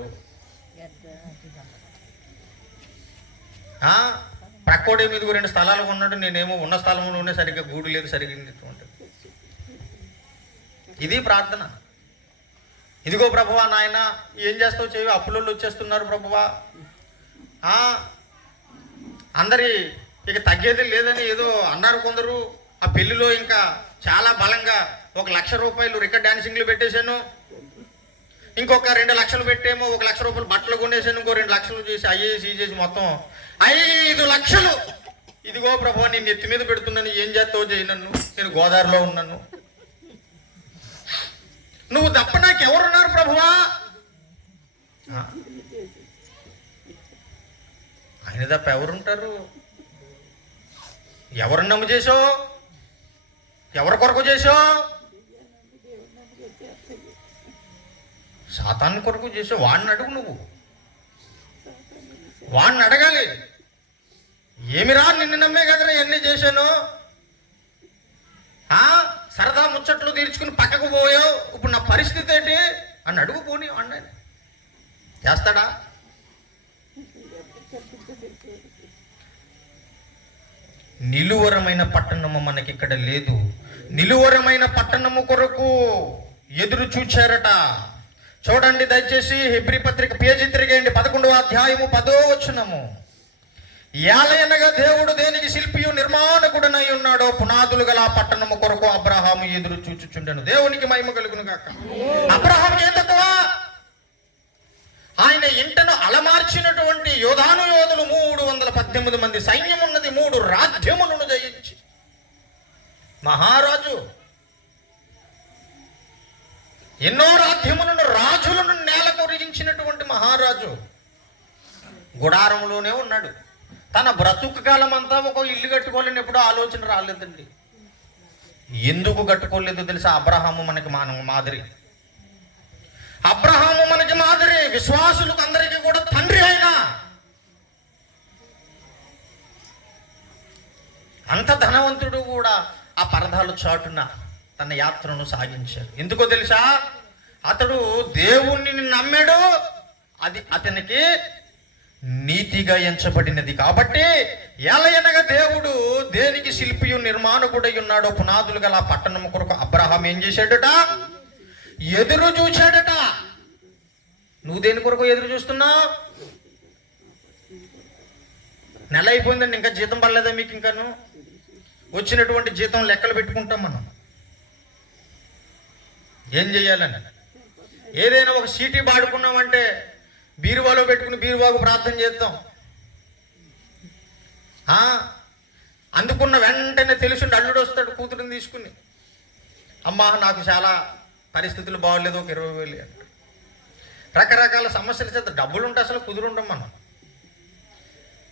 ప్రక్కోడే మీదకు 2 స్థలాలు ఉన్నాడు, నేనేమో ఉన్న స్థలంలోనే సరిగ్గా గూడు లేదు, సరిగ్గా ఉంటుంది. ఇది ప్రార్థన. ఇదిగో ప్రభువా నాయన ఏం చేస్తావు చేయవు, అప్పులలో వచ్చేస్తున్నారు ప్రభువా, అందరి ఇక తగ్గేది లేదని ఏదో అన్నారు కొందరు. ఆ పెళ్లిలో ఇంకా చాలా బలంగా 1,00,000 రూపాయలు రికార్డ్ డాన్సింగ్లు పెట్టేశాను, ఇంకొక 2 లక్షలు పెట్టేమో 1 లక్ష రూపాయలు బట్టలు కొనేసాను, ఇంకో 2 లక్షలు చేసి అయ్యేసి చేసి మొత్తం 5 లక్షలు. ఇదిగో ప్రభువా నేను నెత్తి మీద పెడుతున్నాను, ఏం చేస్తావు చేయి, నన్ను నేను గోదావరిలో ఉన్నాను, నువ్వు తప్ప నాకు ఎవరున్నారు ప్రభువా? ఆయన తప్ప ఎవరుంటారు? ఎవరు నమ్ము చేసో, ఎవరి కొరకు చేసో? సాతాను కొరకు చేసో. వాడిని అడుగు, నువ్వు వాడిని అడగాలి. ఏమిరా నిన్ను నమ్మే కదరా ఎన్ని చేశాను, సరదా ముచ్చట్లు తీర్చుకుని పక్కకు పోయావు, ఇప్పుడు నా పరిస్థితి ఏంటి అని అడుగు. పోనీ అన్న చేస్తాడా? నిలువరమైన పట్టణము మనకి ఇక్కడ లేదు. నిలువరమైన పట్టణము కొరకు ఎదురు చూచారట. చూడండి దయచేసి హెబ్రీ పత్రిక పేజీ తిరిగేయండి, 11వ అధ్యాయము 10వ వచనము. యాలయనగా దేవుడు దేనికి శిల్పియు నిర్మాణకుడనై ఉన్నాడో పునాదులు గల పట్టణము కొరకు అబ్రహాము ఎదురు చూచుచుండెను. దేవునికి మహిమ కలుగును గాక. అబ్రహాము ఏం తక్కువ? ఆయన ఇంటను అలమార్చినటువంటి యోధాను యోధులు 318 మంది సైన్యం ఉన్నది, 3 రాజ్యములను జయించి మహారాజు ఎన్నో రాజ్యములను రాజులను మహారాజు గుడారంలోనే ఉన్నాడు. తన బ్రతుకు కాలం అంతా ఒక ఇల్లు కట్టుకోవాలని ఎప్పుడూ ఆలోచన రాలేదండి. ఎందుకు కట్టుకోలేదు తెలుసా? అబ్రహాము మనకి మాదిరి. అబ్రహాము మనకి మాదిరి, విశ్వాసులకు అందరికీ కూడా తండ్రి. ఆయన అంత ధనవంతుడు కూడా ఆ పరదాలు చాటున తన యాత్రను సాగించాడు. ఎందుకో తెలుసా? అతడు దేవుణ్ణి నమ్మాడు, అది అతనికి నీతిగా ఎంచబడినది. కాబట్టి ఎలయనగా దేవుడు దేనికి శిల్పియు నిర్మాణకుడై ఉన్నాడో పునాదులు గల పట్టణం కొరకు అబ్రహాం ఏం చేశాడట? ఎదురు చూశాడట. నువ్వు దేని కొరకు ఎదురు చూస్తున్నావు? నెల అయిపోయిందండి, ఇంకా జీతం పడలేదా మీకు? ఇంకాను వచ్చినటువంటి జీతం లెక్కలు పెట్టుకుంటాం మనం. ఏం చెయ్యాలని ఏదైనా ఒక సీటీ వాడుకున్నామంటే బీరువాలో పెట్టుకుని బీరువాకు ప్రార్థన చేస్తాం. అందుకున్న వెంటనే తెలుసుండి అల్లుడు వస్తాడు కూతురుని తీసుకుని, అమ్మా నాకు చాలా పరిస్థితులు బాగోలేదు, ఒక 20,000 అంట. రకరకాల సమస్యల చేత డబ్బులు ఉంటే అసలు కుదురుంటాం మనం.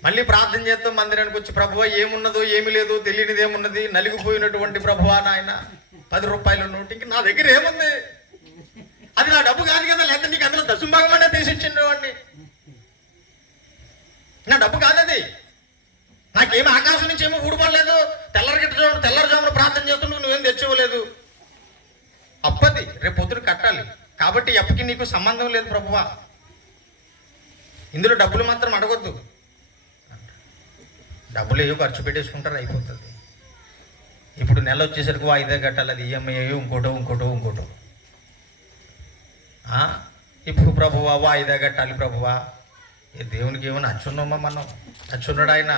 మళ్ళీ ప్రార్థన చేస్తాం మందిరానికి వచ్చి, ప్రభువా ఏమున్నదో ఏమి లేదు తెలియనిది ఏమున్నది, నలిగిపోయినటువంటి ప్రభువా నాయన 10 రూపాయల నోటు, ఇంక నా దగ్గర ఏముంది, అది నా డబ్బు కాదు కదా, లేదా నీకు అందులో దశంభాగమనే తీసిచ్చిండు వాడిని, నా డబ్బు కాదది, నాకేమి ఆకాశం నుంచి ఏమో ఊడిపడలేదు, తెల్లరజామున ప్రార్థన చేస్తుంటూ నువ్వేం తెచ్చివ్వలేదు, అప్పది రేపు పొద్దున కట్టాలి, కాబట్టి ఎప్పటికీ నీకు సంబంధం లేదు ప్రభువా, ఇందులో డబ్బులు మాత్రం అడగొద్దు. డబ్బులు ఏవో ఖర్చు పెట్టేసుకుంటారు, అయిపోతుంది. ఇప్పుడు నెల వచ్చేసరికి వాయిదా కట్టాలి, అది ఈఎంఐ ఇంకోటో. ఇప్పుడు ప్రభువా వాయిదా కట్టాలి ప్రభువా, ఏ దేవునికి ఏమన్నా అచ్చున్నామా మనం? అచ్చున్నాడు ఆయన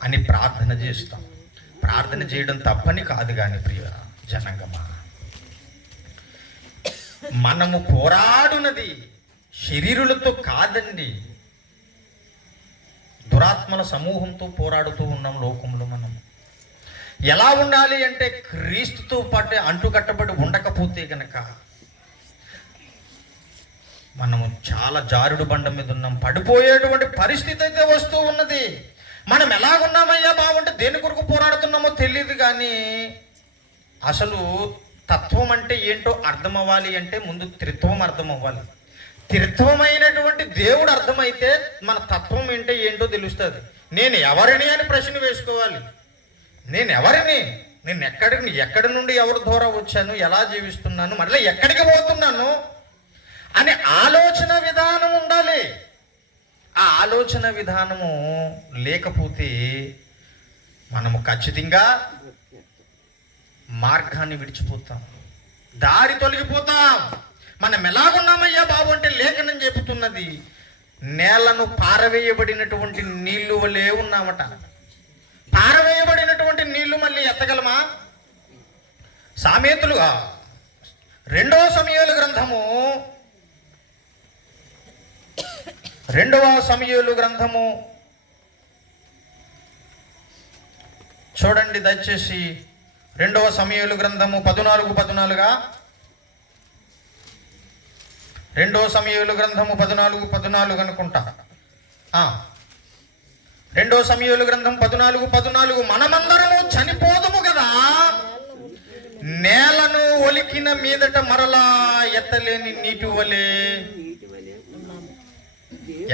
అని ప్రార్థన చేస్తాం. ప్రార్థన చేయడం తప్పని కాదు, కానీ ప్రియ జనంగమా, మనము పోరాడునది శరీరులతో కాదండి, దురాత్మల సమూహంతో పోరాడుతూ ఉన్నాం లోకంలో. మనం ఎలా ఉండాలి అంటే క్రీస్తుతో పాటు అంటుకట్టబడి ఉండకపోతే గనక మనము చాలా జారుడు బండ మీద ఉన్నాం, పడిపోయేటువంటి పరిస్థితి అయితే వస్తూ ఉన్నది. మనం ఎలాగున్నామయ్యా బాగుంటే దేని కొరకు పోరాడుతున్నామో తెలియదు, కానీ అసలు తత్వం అంటే ఏంటో అర్థం అవ్వాలి అంటే ముందు త్రిత్వం అర్థం అవ్వాలి. త్రిత్వమైనటువంటి దేవుడు అర్థమైతే మన తత్వం ఏంటో తెలుస్తుంది. నేను ఎవరిని అని ప్రశ్న వేసుకోవాలి. నేను ఎవరిని, నేను ఎక్కడి నుండి ఎవరి ద్వారా వచ్చాను, ఎలా జీవిస్తున్నాను, మళ్ళీ ఎక్కడికి పోతున్నాను అనే ఆలోచన విధానం ఉండాలి. ఆ ఆలోచన విధానము లేకపోతే మనము ఖచ్చితంగా మార్గాన్ని విడిచిపోతాం, దారి తొలగిపోతాం. మనం ఎలాగున్నామయ్యా బాబు అంటే లేఖనం చెబుతున్నది, నేలను పారవేయబడినటువంటి నీళ్లు వలే ఉన్నామట. పారవేయబడినటువంటి నీళ్లు మళ్ళీ ఎత్తగలమా? సామెతలుగా 2వ సమూయేలు గ్రంథము చూడండి దయచేసి. 2వ సమూయేలు గ్రంథము 14 2వ సమూయేలు గ్రంథము 14 అనుకుంటా. 2వ సమూయేలు గ్రంథం 14 మనమందరము చనిపోదుము కదా, నేలను ఒలికిన మీదట మరలా ఎత్తలేని నీటి వలె.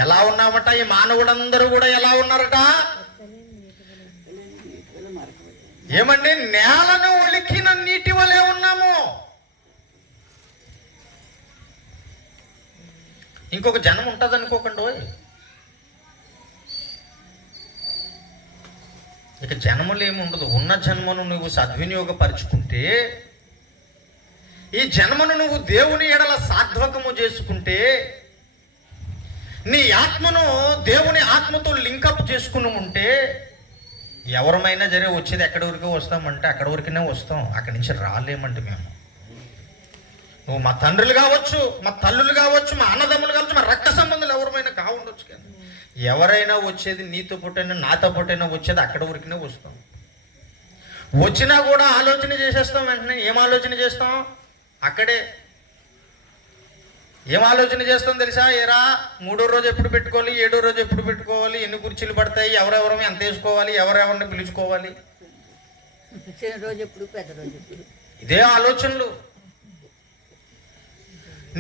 ఎలా ఉన్నామట? ఈ మానవుడందరూ కూడా ఎలా ఉన్నారట? ఏమండి, నేలను ఒలికిన నీటి వలె ఉన్నాము. ఇంకొక జన్మ ఉంటుంది అనుకోకండి. ఇక జన్మలు ఏమి ఉండదు. ఉన్న జన్మను నువ్వు సద్వినియోగపరుచుకుంటే, ఈ జన్మను నువ్వు దేవుని ఎడల సాత్వకము చేసుకుంటే, నీ ఆత్మను దేవుని ఆత్మతో లింకప్ చేసుకుని ఉంటే, ఎవరమైనా సరే వచ్చేది ఎక్కడి వరకు వస్తామంటే అక్కడి వరకునే వస్తాం, అక్కడి నుంచి రాలేమంటే మేము. నువ్వు మా తండ్రులు కావచ్చు, మా తల్లులు కావచ్చు, మా అన్నదమ్ములు కావచ్చు, మా రక్త సంబంధాలు ఎవరైనా కావుండొచ్చు, కానీ ఎవరైనా వచ్చేది నీతో పుట్టైనా నాతో పుట్టైనా వచ్చేది అక్కడి వరకునే వస్తాం. వచ్చినా కూడా ఆలోచన చేసేస్తాం. వెంటనే ఏం ఆలోచన చేస్తాం? అక్కడే ఏం ఆలోచన చేస్తాం తెలుసా? ఏరా 3వ రోజు ఎప్పుడు పెట్టుకోవాలి, 7వ రోజు ఎప్పుడు పెట్టుకోవాలి, ఎన్ని కుర్చీలు పడతాయి, ఎవరెవరం ఎంత వేసుకోవాలి, ఎవరెవరిని పిలుచుకోవాలి, చిన్న రోజు ఎప్పుడు పెద్ద రోజు ఎప్పుడు, ఇదే ఆలోచనలు.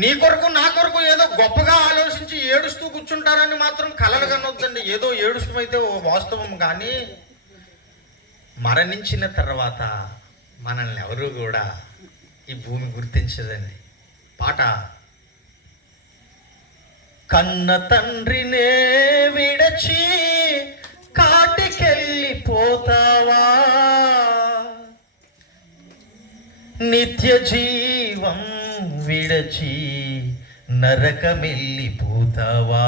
నీ కొరకు నా కొరకు ఏదో గొప్పగా ఆలోచించి ఏడుస్తూ కూర్చుంటారని మాత్రం కలలు కనొద్దండి. ఏదో ఏడుస్తూ అయితే వాస్తవం, కానీ మరణించిన తర్వాత మనల్ని ఎవరు కూడా ఈ భూమి గుర్తించదండి. పాట, కన్న తండ్రినే విడచి కాటికెళ్ళిపోతావా, నిత్య జీవం విడచి నరకమెళ్ళిపోతావా.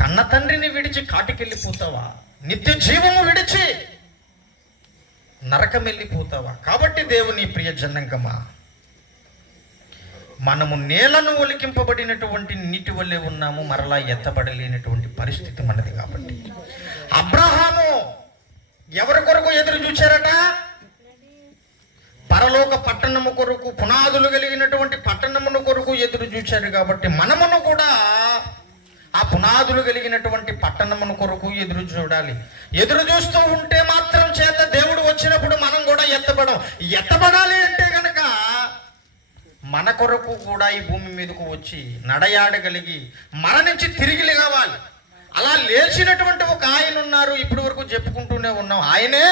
కన్న తండ్రిని విడిచి కాటికెళ్ళిపోతావా, నిత్య జీవము విడిచి నరకమెళ్ళిపోతావా. కాబట్టి దేవుని ప్రియ జనంగమా, మనము నేలను ఒలికింపబడినటువంటి నీటి వల్లే ఉన్నాము, మరలా ఎత్తబడలేనటువంటి పరిస్థితి మనది. కాబట్టి అబ్రహాము ఎవరి కొరకు ఎదురు చూచారట? పరలోక పట్టణము కొరకు, పునాదులు కలిగినటువంటి పట్టణమును కొరకు ఎదురు చూచారు. కాబట్టి మనమును కూడా ఆ పునాదులు కలిగినటువంటి పట్టణమును కొరకు ఎదురు చూడాలి. ఎదురు చూస్తూ ఉంటే మాత్రం చేత దేవుడు వచ్చినప్పుడు మనం కూడా ఎత్తబడాలి అంటే గనక మన కొరకు కూడా ఈ భూమి మీదకు వచ్చి నడయాడగలిగి మరణించి తిరిగి లేవాలి. అలా లేచినటువంటి ఒక ఆయన ఉన్నారు, ఇప్పటి వరకు చెప్పుకుంటూనే ఉన్నాం. ఆయనే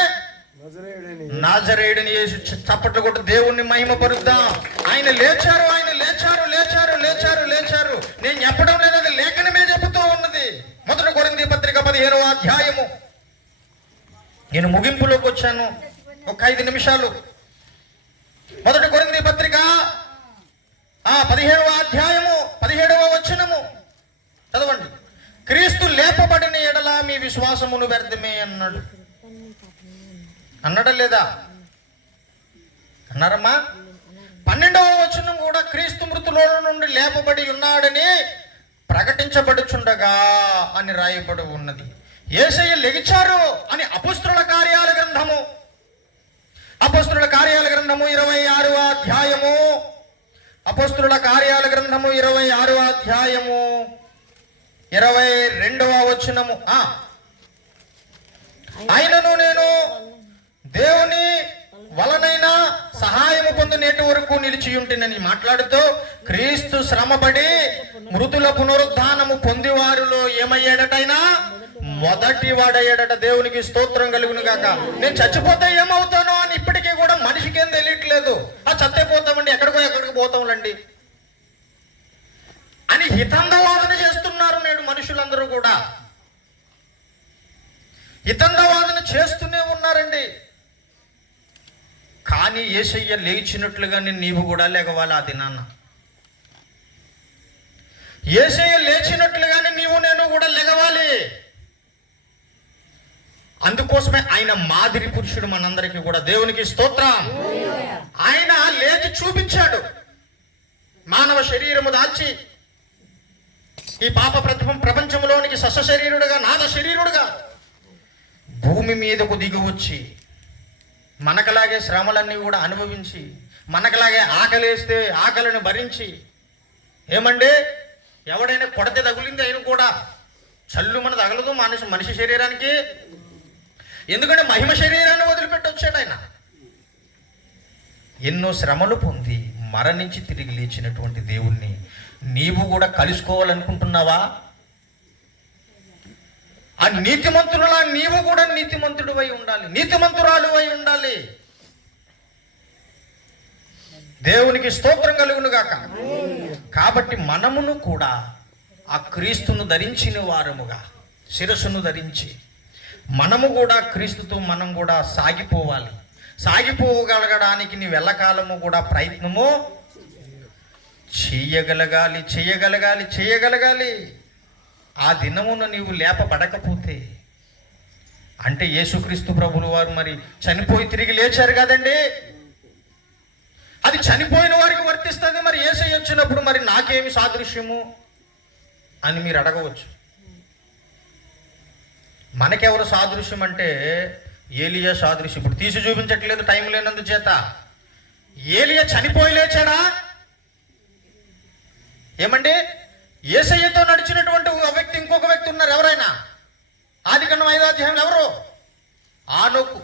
నాజరేయుడిని యేసు. చప్పట్లు కొట్టు దేవుణ్ణి మహిమపరుద్దాం. ఆయన లేచారు, ఆయన లేచారు, లేచారు, లేచారు, లేచారు. నేను చెప్పడం లేదు, అది లేఖనమే చెబుతూ ఉన్నది. 1 కొరింథీ పత్రిక 15వ అధ్యాయము. నేను ముగింపులోకి వచ్చాను, ఒక 5 నిమిషాలు. 1 కొరింథీ పత్రిక 15వ అధ్యాయము 17వ వచనము చదవండి. క్రీస్తు లేపబడిన ఎడల మీ విశ్వాసమును వ్యర్థమే అన్నాడు. అన్నాడా లేదా? అన్నారమ్మా. 12వ వచనం కూడా క్రీస్తు మృతుల నుండి లేపబడి ఉన్నాడని ప్రకటించబడుచుండగా అని రాయబడి ఉన్నది. యేసయ్య లెగిచారు అని అపొస్తలుల కార్యాల గ్రంథము 26వ అధ్యాయము, అపొస్తలుల కార్యాల గ్రంథము 26వ అధ్యాయము 22వ వచనము. ఆయనను నేను దేవుని వలనైనా సహాయము పొంది నేటి వరకు నిలిచి ఉంటేనని మాట్లాడుతూ, క్రీస్తు శ్రమపడి మృతుల పునరుద్ధానము పొందివారిలో ఏమయ్యాడటైనా మొదటి వాడయ్యాడట. దేవునికి స్తోత్రం కలుగును గాక. నేను చచ్చిపోతే ఏమవుతానో అని ఇప్పటికీ కూడా మనిషికి ఏం తెలియట్లేదు. చచ్చిపోతామండి, ఎక్కడికో పోతాంలండి అని హితందవాదన చేస్తున్నారు నేడు మనుషులందరూ కూడా. హితందవాదన చేస్తూనే ఉన్నారండి. కానీ యేసయ్య లేచినట్లుగానే నీవు కూడా లేగవాలి. ఆ దినాన్న యేసయ్య లేచినట్లుగానే నీవు నేను కూడా లెగవాలి. అందుకోసమే ఆయన మాదిరి పురుషుడు మనందరికీ కూడా. దేవునికి స్తోత్రం. ఆయన లేచి చూపించాడు. మానవ శరీరము దాల్చి ఈ పాప ప్రపంచంలోనికి సస్య శరీరుడుగా, నాద శరీరుడుగా భూమి మీదకు దిగి వచ్చి మనకలాగే శ్రమలన్నీ కూడా అనుభవించి, మనకలాగే ఆకలేస్తే ఆకలిని భరించి, ఏమండి ఎవడైనా కొడితే తగులింది అయిన కూడా చల్లు మన తగలదు మనిషి శరీరానికి. ఎందుకంటే మహిమ శరీరాన్ని వదిలిపెట్టి వచ్చాడు ఆయన. ఎన్నో శ్రమలు పొంది మరణించి తిరిగి లేచినటువంటి దేవుణ్ణి నీవు కూడా కలుసుకోవాలనుకుంటున్నావా? ఆ నీతిమంతుడులా నీవు కూడా నీతిమంతుడు అయి ఉండాలి, నీతిమంతురాలు అయి ఉండాలి. దేవునికి స్తోత్రం కలుగును గాక. కాబట్టి మనమును కూడా ఆ క్రీస్తును ధరించిన వారముగా, శిరస్సును ధరించి మనము కూడా క్రీస్తుతో మనం కూడా సాగిపోవాలి. సాగిపోగలగడానికి నీ వెళ్ళకాలము కూడా ప్రయత్నము చేయగలగాలి. ఆ దినమున నీవు లేపబడకపోతే, అంటే యేసుక్రీస్తు ప్రభులు వారు మరి చనిపోయి తిరిగి లేచారు కదండి, అది చనిపోయిన వారికి వర్తిస్తుంది. మరి యేసయ్య వచ్చినప్పుడు మరి నాకేమి సాదృశ్యము అని మీరు అడగవచ్చు. మనకెవరు సాదృశ్యం అంటే ఏలియా సాదృశ్యం. ఇప్పుడు తీసి చూపించట్లేదు టైం లేనందు చేత. ఏలియా చనిపోయి లేచాడా? ఏమండి, యేసయ్యతో నడిచినటువంటి ఒక వ్యక్తి, ఇంకొక వ్యక్తి ఉన్నారు. ఎవరైనా ఆదికాండం 5వ అధ్యాయం ఎవరు? ఆనోకు.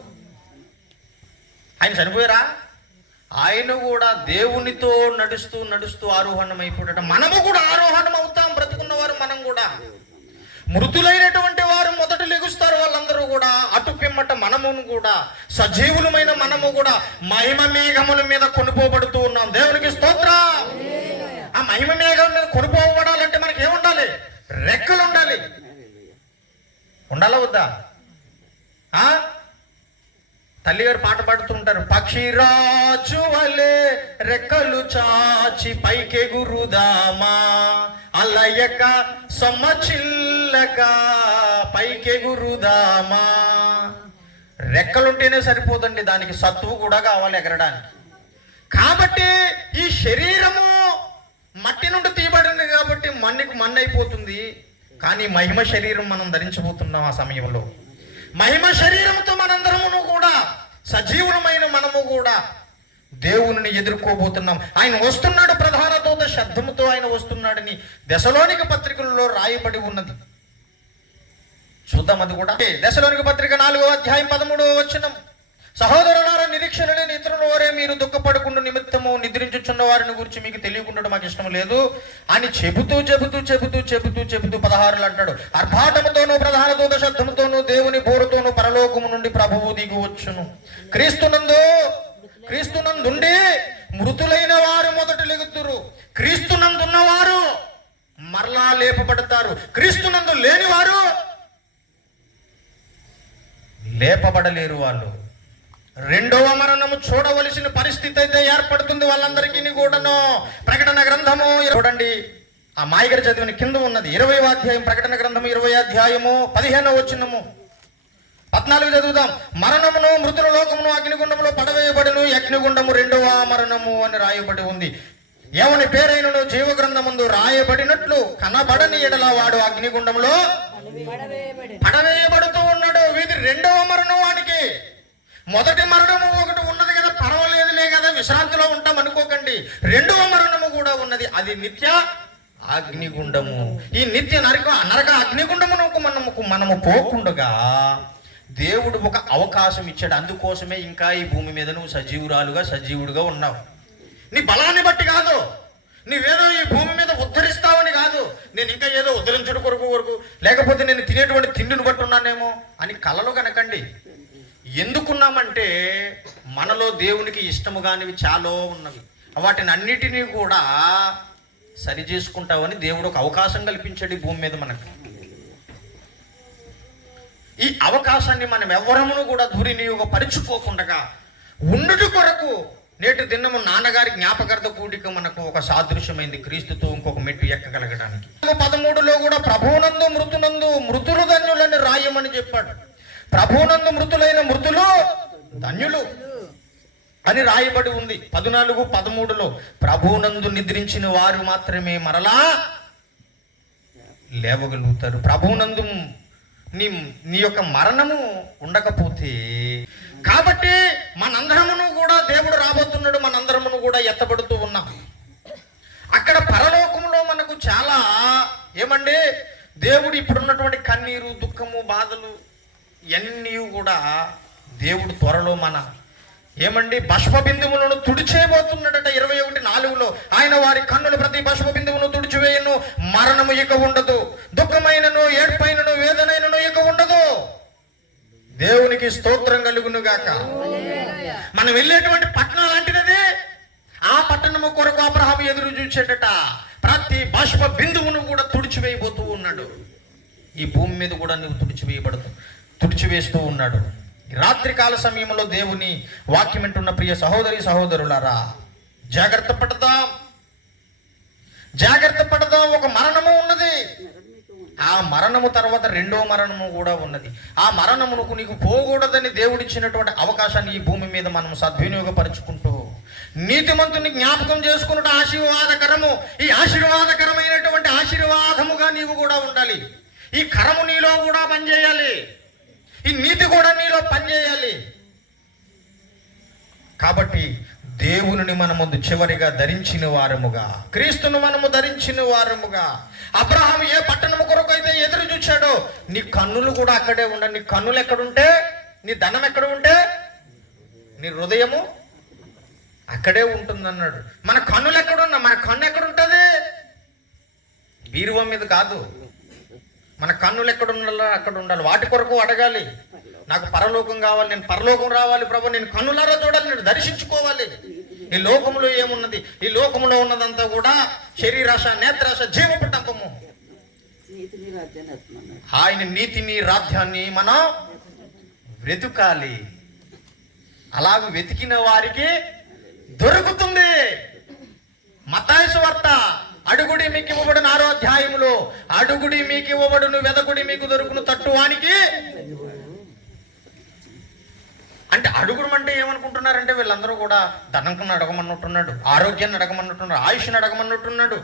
ఆయన చనిపోయారా? ఆయన కూడా దేవునితో నడుస్తూ నడుస్తూ ఆరోహణం అయిపోయాట. మనము కూడా ఆరోహణం అవుతాం. బ్రతుకున్నవారు మనం కూడా. మృతులైనటువంటి వారు మొదట లెగుస్తారు, వాళ్ళందరూ కూడా. అటు పిమ్మట మనమును కూడా, సజీవులమైన మనము కూడా మహిమ మేఘముల మీద కొనుపోబడుతూ ఉన్నాం. దేవునికి స్తోత్రం. ఆ మహిమ మేఘం మీద కొనుపోబడాలంటే మనకి ఏముండాలి? రెక్కలు ఉండాలి. ఉండాలా వద్దా? తల్లిగారు పాట పాడుతూ ఉంటారు, పక్షిరాజు వలె రెక్కలు చాచి పైకెగురుదామా, అలయక సొమ్మచిల్లక పైకెగురుదామా. రెక్కలుంటేనే సరిపోదండి, దానికి సత్తువు కూడా కావాలి ఎగరడానికి. కాబట్టి ఈ శరీరము మట్టి నుండి తీయబడింది కాబట్టి మన్నికి మన్నైపోతుంది. కానీ మహిమ శరీరం మనం ధరించబోతున్నాం. ఆ సమయంలో మహిమ శరీరంతో మనందరమును కూడా, సజీవులమైన మనము కూడా దేవుని ఎదుర్కోబోతున్నాం. ఆయన వస్తున్నాడు, ప్రధాన దూత శబ్దముతో ఆయన వస్తున్నాడని దశలోనిక పత్రికలలో రాయబడి ఉన్నది. చూద్దాం అది కూడా. దశలోనిక పత్రిక 4వ అధ్యాయం 13వ వచనం, సహోదరులారా, నిరీక్షణ లేని ఇతరుల వారే మీరు దుఃఖపడకుండా నిమిత్తము నిద్రించుచున్న వారిని గురించి మీకు తెలియకుండా మాకు ఇష్టం లేదు అని చెబుతూ 16 అంటాడు. అర్భాటముతోనూ ప్రధాన దూత శబ్దముతోనూ దేవుని బోరుతోనూ పరలోకము నుండి ప్రభువు దిగువచ్చును. క్రీస్తునందుండి మృతులైన వారు మొదట లెగుతురు. క్రీస్తునందున్నవారు మరలా లేపబడతారు. క్రీస్తునందు లేని వారు లేపబడలేరు. వాళ్ళు రెండవ మరణము చూడవలసిన పరిస్థితి అయితే ఏర్పడుతుంది వాళ్ళందరికీ కూడాను. ప్రకటన గ్రంథము చూడండి, ఆ మాయగారు చదివిన కింద ఉన్నది 20వ అధ్యాయం, ప్రకటన గ్రంథము 20వ అధ్యాయము 15వ వచనము 14 చదువుదాం. మరణమును మృతుల లోకమును అగ్నిగుండములో పడవేయబడును, అగ్నిగుండము రెండవ మరణము అని రాయబడి ఉంది. ఎవని పేరైనను జీవ గ్రంథముందు రాయబడినట్లు కనబడని ఎడల వాడు అగ్నిగుండములో పడవేయబడుతూ ఉన్నాడు. వీధి రెండవ మరణం వానికి. మొదటి మరణము ఒకటి ఉన్నది కదా, పర్వాలేదులే కదా, విశ్రాంతిలో ఉంటాం అనుకోకండి. రెండవ మరణము కూడా ఉన్నది, అది నిత్య అగ్నిగుండము. ఈ నిత్య నరక అగ్నిగుండమునకు మనము పోకుండగా దేవుడు ఒక అవకాశం ఇచ్చాడు. అందుకోసమే ఇంకా ఈ భూమి మీద నువ్వు సజీవుడుగా ఉన్నావు. నీ బలాన్ని బట్టి కాదు, నీవేదో ఈ భూమి మీద ఉద్ధరిస్తావని కాదు. నేను ఇంకా ఏదో ఉద్ధరించడం కొరకు లేకపోతే నేను తినేటువంటి తిండిని బట్టి ఉన్నానేమో అని కలలో కనకండి. ఎందుకున్నామంటే మనలో దేవునికి ఇష్టము కానివి చాలా ఉన్నవి. వాటిని అన్నిటినీ కూడా సరి చేసుకుంటావని దేవుడు ఒక అవకాశం కల్పించాడు ఈ భూమి మీద మనకు. ఈ అవకాశాన్ని మనం ఎవరమును కూడా దుర్వినియోగపరుచుకోకుండా ఉండుట కొరకు నేటి దినము నాన్నగారి జ్ఞాపకార్థ కూడిక మనకు ఒక సాదృశ్యమైంది, క్రీస్తుతో ఇంకొక మెట్టు ఎక్కగలగడానికి. 13లో కూడా ప్రభువునందు మృతులు ధన్యులని రాయమని చెప్పాడు. ప్రభువునందు మృతులైన మృతులు ధన్యులు అని రాయబడి ఉంది. 14:13లో ప్రభువునందు నిద్రించిన వారు మాత్రమే మరలా లేవగలుగుతారు. ప్రభువునందు నీ యొక్క మరణము ఉండకపోతే, కాబట్టి మనందరమును కూడా దేవుడు రాబోతున్నాడు, మనందరమును కూడా ఎత్తబడుతూ ఉన్నాం. అక్కడ పరలోకంలో మనకు చాలా ఏమండి, దేవుడు ఇప్పుడున్నటువంటి కన్నీరు, దుఃఖము, బాధలు ఇవన్నీ కూడా దేవుడు త్వరలో బాష్ప బిందువులను తుడిచేయబోతున్నాడట. 21:4లో ఆయన వారి కన్నుల ప్రతి బాష్ప బిందువును తుడిచివేయను, మరణము ఇక ఉండదు, దుఃఖమైనను ఏడ్పైనను వేదనైనను ఇక ఉండదు. దేవునికి స్తోత్రం కలుగును గాక. మనం వెళ్ళేటువంటి పట్టణం లాంటిది. ఆ పట్టణము కొరకు అబ్రహాము ఎదురు చూసేటట. ప్రతి బాష్ప బిందువును కూడా తుడిచివేయబోతూ ఉన్నాడు. ఈ భూమి మీద కూడా నువ్వు తుడిచివేస్తూ ఉన్నాడు. రాత్రి కాల సమయంలో దేవుని వాక్యం వింటున్న ప్రియ సహోదరులారా, జాగ్రత్త పడదాం. ఒక మరణము ఉన్నది. ఆ మరణము తర్వాత రెండో మరణము కూడా ఉన్నది. ఆ మరణమునకు నీకు పోకూడదని దేవుడిచ్చినటువంటి అవకాశాన్ని ఈ భూమి మీద మనం సద్వినియోగపరుచుకుంటూ నీతిమంతుని జ్ఞాపకం చేసుకున్నట్టు ఆశీర్వాదకరము. ఈ ఆశీర్వాదకరమైనటువంటి ఆశీర్వాదముగా నీవు కూడా ఉండాలి. ఈ కరము నీలో కూడా పనిచేయాలి, ఈ నీతి కూడా నీలో పనిచేయాలి. కాబట్టి దేవుని మనము చివరిగా ధరించిన వారముగా, క్రీస్తును మనము ధరించిన వారముగా. అబ్రహాము ఏ పట్టణము కొరకు అయితే ఎదురు చూచాడో, నీ కన్నులు కూడా అక్కడే ఉండ. నీ కన్నులు ఎక్కడుంటే నీ ధనం ఎక్కడ ఉంటే నీ హృదయము అక్కడే ఉంటుందన్నాడు. మన కన్నులు ఎక్కడున్నా, మన కన్ను ఎక్కడుంటుంది? బీరువా మీద కాదు. మన కన్నులు ఎక్కడ ఉండాలో అక్కడ ఉండాలి. వాటి కొరకు అడగాలి. నాకు పరలోకం కావాలి, నేను పరలోకం రావాలి ప్రభు, నేను కన్నులారా చూడాలి, నేను దర్శించుకోవాలి. ఈ లోకములో ఏమున్నది? ఈ లోకములో ఉన్నదంతా కూడా శరీరాశ, నేత్రాశ, జీవపు టంపము. ఆయన నీతిని, రాజ్యాన్ని మనం వెతుకాలి. అలాగ వెతికిన వారికి దొరుకుతుంది. మత్తయి సువార్త, అడుగుడి మీకు ఇవ్వబడును 6వ అధ్యాయములో, అడుగుడి మీకు ఇవ్వబడును, వెదకుడి మీకు దొరుకును, తట్టువానికి. అంటే అడుగుడు అంటే ఏమనుకుంటున్నారంటే వీళ్ళందరూ కూడా ధనం అడగమన్నట్టున్నాడు, ఆరోగ్యాన్ని అడగమన్నట్టున్నాడు, ఆయుష్ని అడగమన్నట్టున్నాడు.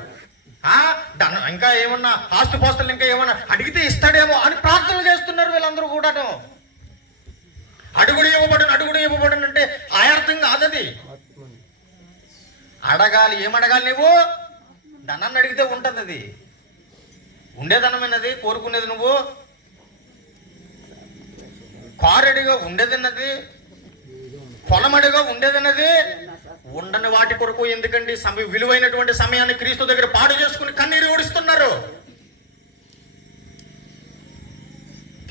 ఇంకా ఏమన్నా ఆస్తుపాస్తులు ఇంకా ఏమన్నా అడిగితే ఇస్తాడేమో అని ప్రార్థనలు చేస్తున్నారు వీళ్ళందరూ కూడాను. అడుగుడు ఇవ్వబడును, అడుగుడు ఇవ్వబడును అంటే ఆయార్థం కాదది. అడగాలి. ఏమడగాలి? నువ్వు ధనాన్ని అడిగితే ఉంటుంది. అది ఉండేదనమైనది. కోరుకునేది నువ్వు కారడిగా ఉండేదన్నది, పొలమడిగా ఉండేదన్నది. ఉండని వాటి కొరకు ఎందుకండి విలువైనటువంటి సమయాన్ని క్రీస్తు దగ్గర పాడు చేసుకుని కన్నీరు ఓడిస్తున్నారు.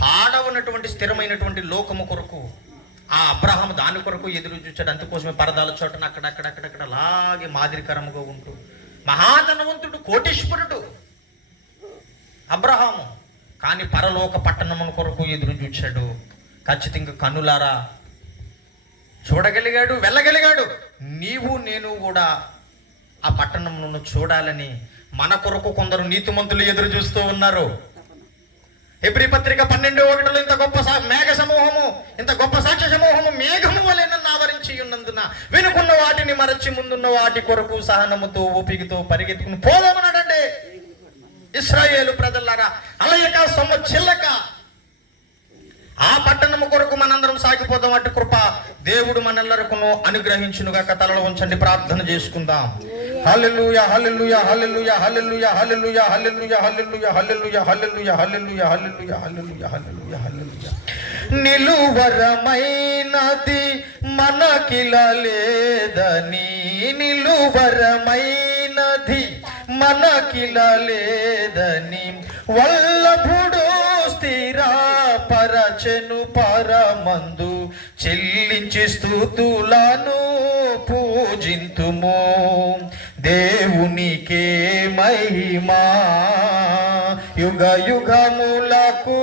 పాడవనటువంటి స్థిరమైనటువంటి లోకము కొరకు ఆ అబ్రహాము దాని కొరకు ఎదురు చూచాడు. అందుకోసమే పరదాల చోటన అక్కడక్కడక్కడక్కడ అలాగే మాదిరికరముగా ఉంటూ మహాధనవంతుడు, కోటీశ్వరుడు అబ్రహాము. కానీ పరలోక పట్టణము కొరకు ఎదురు చూచాడు. ఖచ్చితంగా కన్నులారా చూడగలిగాడు, వెళ్ళగలిగాడు. నీవు నేను కూడా ఆ పట్టణమును చూడాలని మన కొరకు కొందరు నీతిమంతులు ఎదురు చూస్తూ ఉన్నారు. హెబ్రీ పత్రిక 12:1 ఇంత గొప్ప మేఘ సమూహము, ఇంత గొప్ప సాక్ష్య సమూహము మేఘము వలె నన్ను ఆవరించి ఉన్నందున వెనుకున్న వాటిని మరచి ముందున్న వాటి కొరకు సహనముతో ఓపికతో పరిగెత్తుకుని పోదామన్నాడండి. ఇశ్రాయేలు ప్రజలారా, అలయక సొమ్ము చిల్లక ఆ పట్టణము కొరకు మనందరం సాగిపోదాం. అటు కృప దేవుడు మనెల్లరకును అనుగ్రహించునుగాక. తలలో ఉంచండి, ప్రార్థన చేసుకుందాం. హల్లెలూయా, హల్లెలూయా, హల్లెలూయా, హల్లెలూయా, హల్లెలూయా, హల్లెలూయా, హల్లెలూయా, హల్లెలూయా, హల్లెలూయా, హల్లెలూయా, హల్లెలూయా, హల్లెలూయా, హల్లెలూయా, హల్లెలూయా. నిలువరమైనది మనకిల లేదని, నిలువరమైనది మనకిల లేదని, వల్లభుడు స్థిరపరచెను పరమందు, చెల్లించి స్తుతులను పూజింతుము. దేవునికే మహిమా యుగ యుగములకు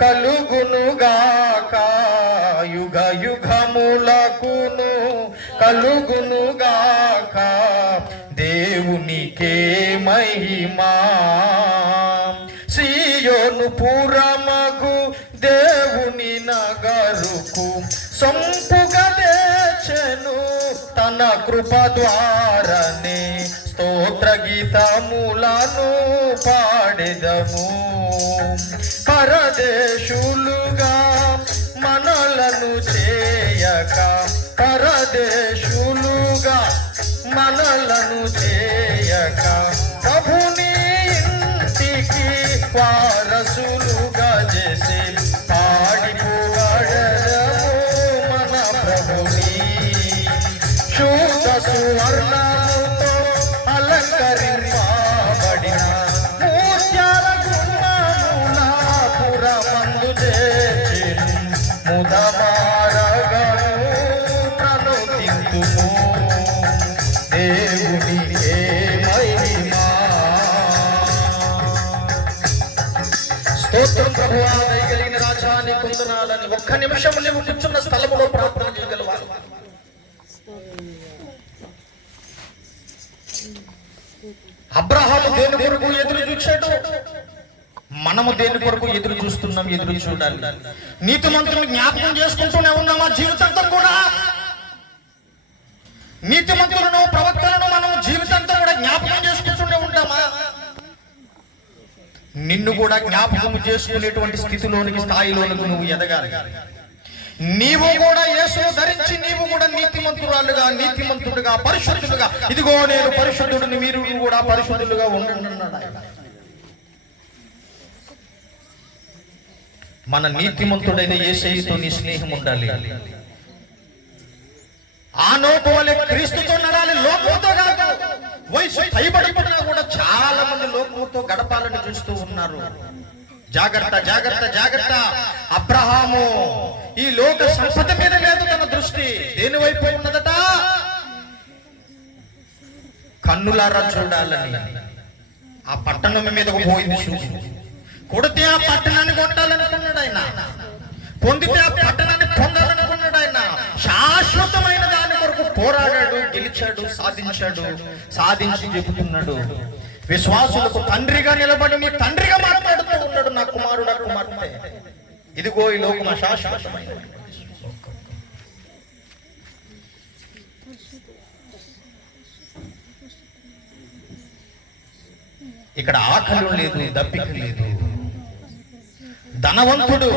కలుగునుగాక, యుగ యుగములకును కలుగునుగాక. దేవునికే మహిమా. సియోను పురమగు దేవుని నగరుకు సొంపుగా తెచ్చెను తన కృప ద్వారానే, స్తోత్ర గీతములను పాడెదము. పరదేశులుగా మనలను చేయక, పరదేశులుగా మనలను చేయక, ప్రభుని ఇంటికి వారసులుగా చేసి పాడిపోగడము మన ప్రభుని. శుద్ధ సువర్ణముతో అలంకరింపబడిన ముత్యాల గుమ్మముల పురమందు చేర్చి ముదమారగను ప్రణుతింతుము. దేవునికే మహిమా. స్తోత్రం ప్రభువా, దయగలిగిన రాజా, నీ వందనాలని. ఒక్క నిమిషం నువ్వు కూర్చున్న స్థలములో ప్రార్థన చేయగలవాలి. అబ్రహాము దేని కొరకు ఎదురు చూచాడు? మనము దేని కొరకు ఎదురు చూస్తున్నాం? ఎదురు చూడాలి. నీతిమంతులను జ్ఞాపకం చేసుకుంటూనే ఉన్నామా జీవితాంతం కూడా? నీతిమంతులను, ప్రవక్తలను మనం జీవితాంతం కూడా జ్ఞాపకం చేసుకుంటూనే ఉంటామా? నిన్ను కూడా జ్ఞాపకం చేసుకునేటువంటి స్థితిలోనికి, స్థాయిలోనికి నువ్వు ఎదగాలి. నీవు కూడా యేసును ధరించి నీవు కూడా నీతిమంతురాలుగా, నీతిమంతుడుగా, పరిశుద్ధులుగా, ఇదిగో నేను పరిశుద్ధుడిని, మీరు కూడా పరిశుద్ధులుగా ఉండండి అన్నాడు ఆయన. మన నీతిమంతుడైన యేసయ్యతో నీ స్నేహం ఉండాలి. ఆ నోటు వలె క్రీస్తుతో నడాలి, లోకంతో కాదు. వయసు పైబడిపోయినా కూడా చాలా మంది లోకంతో గడపాలని చూస్తూ ఉన్నారు. జాగ్రత్త, జాగ్రత్త, జాగ్రత్త. అబ్రహాము ఈ లోక సంపద మీద లేదు తన దృష్టి. దేని వైపు ఉన్నదట? కన్నులారా చూడాలని. ఆ పట్టణం మీద పోయింది చూసి కొడితే ఆ పట్టణాన్ని కొట్టాలనుకున్నాడు ఆయన. పొందితే ఆ పట్టణాన్ని పొందాలనుకున్నాడు ఆయన. శాశ్వతమైన దాని కొరకు పోరాడాడు, గెలిచాడు, సాధించి చెబుతున్నాడు. విశ్వాసులకు తండ్రిగా నిలబడి నీ తండ్రిగా మాట్లాడుతూ ఉన్నాడు. నా కుమారుడు, కుమార్తె, ఇదిగో ఈ లోకం అశాశ్వతమైన. ఇక్కడ ఆకలి లేదు, దప్పిక లేదు. ధనవంతుడు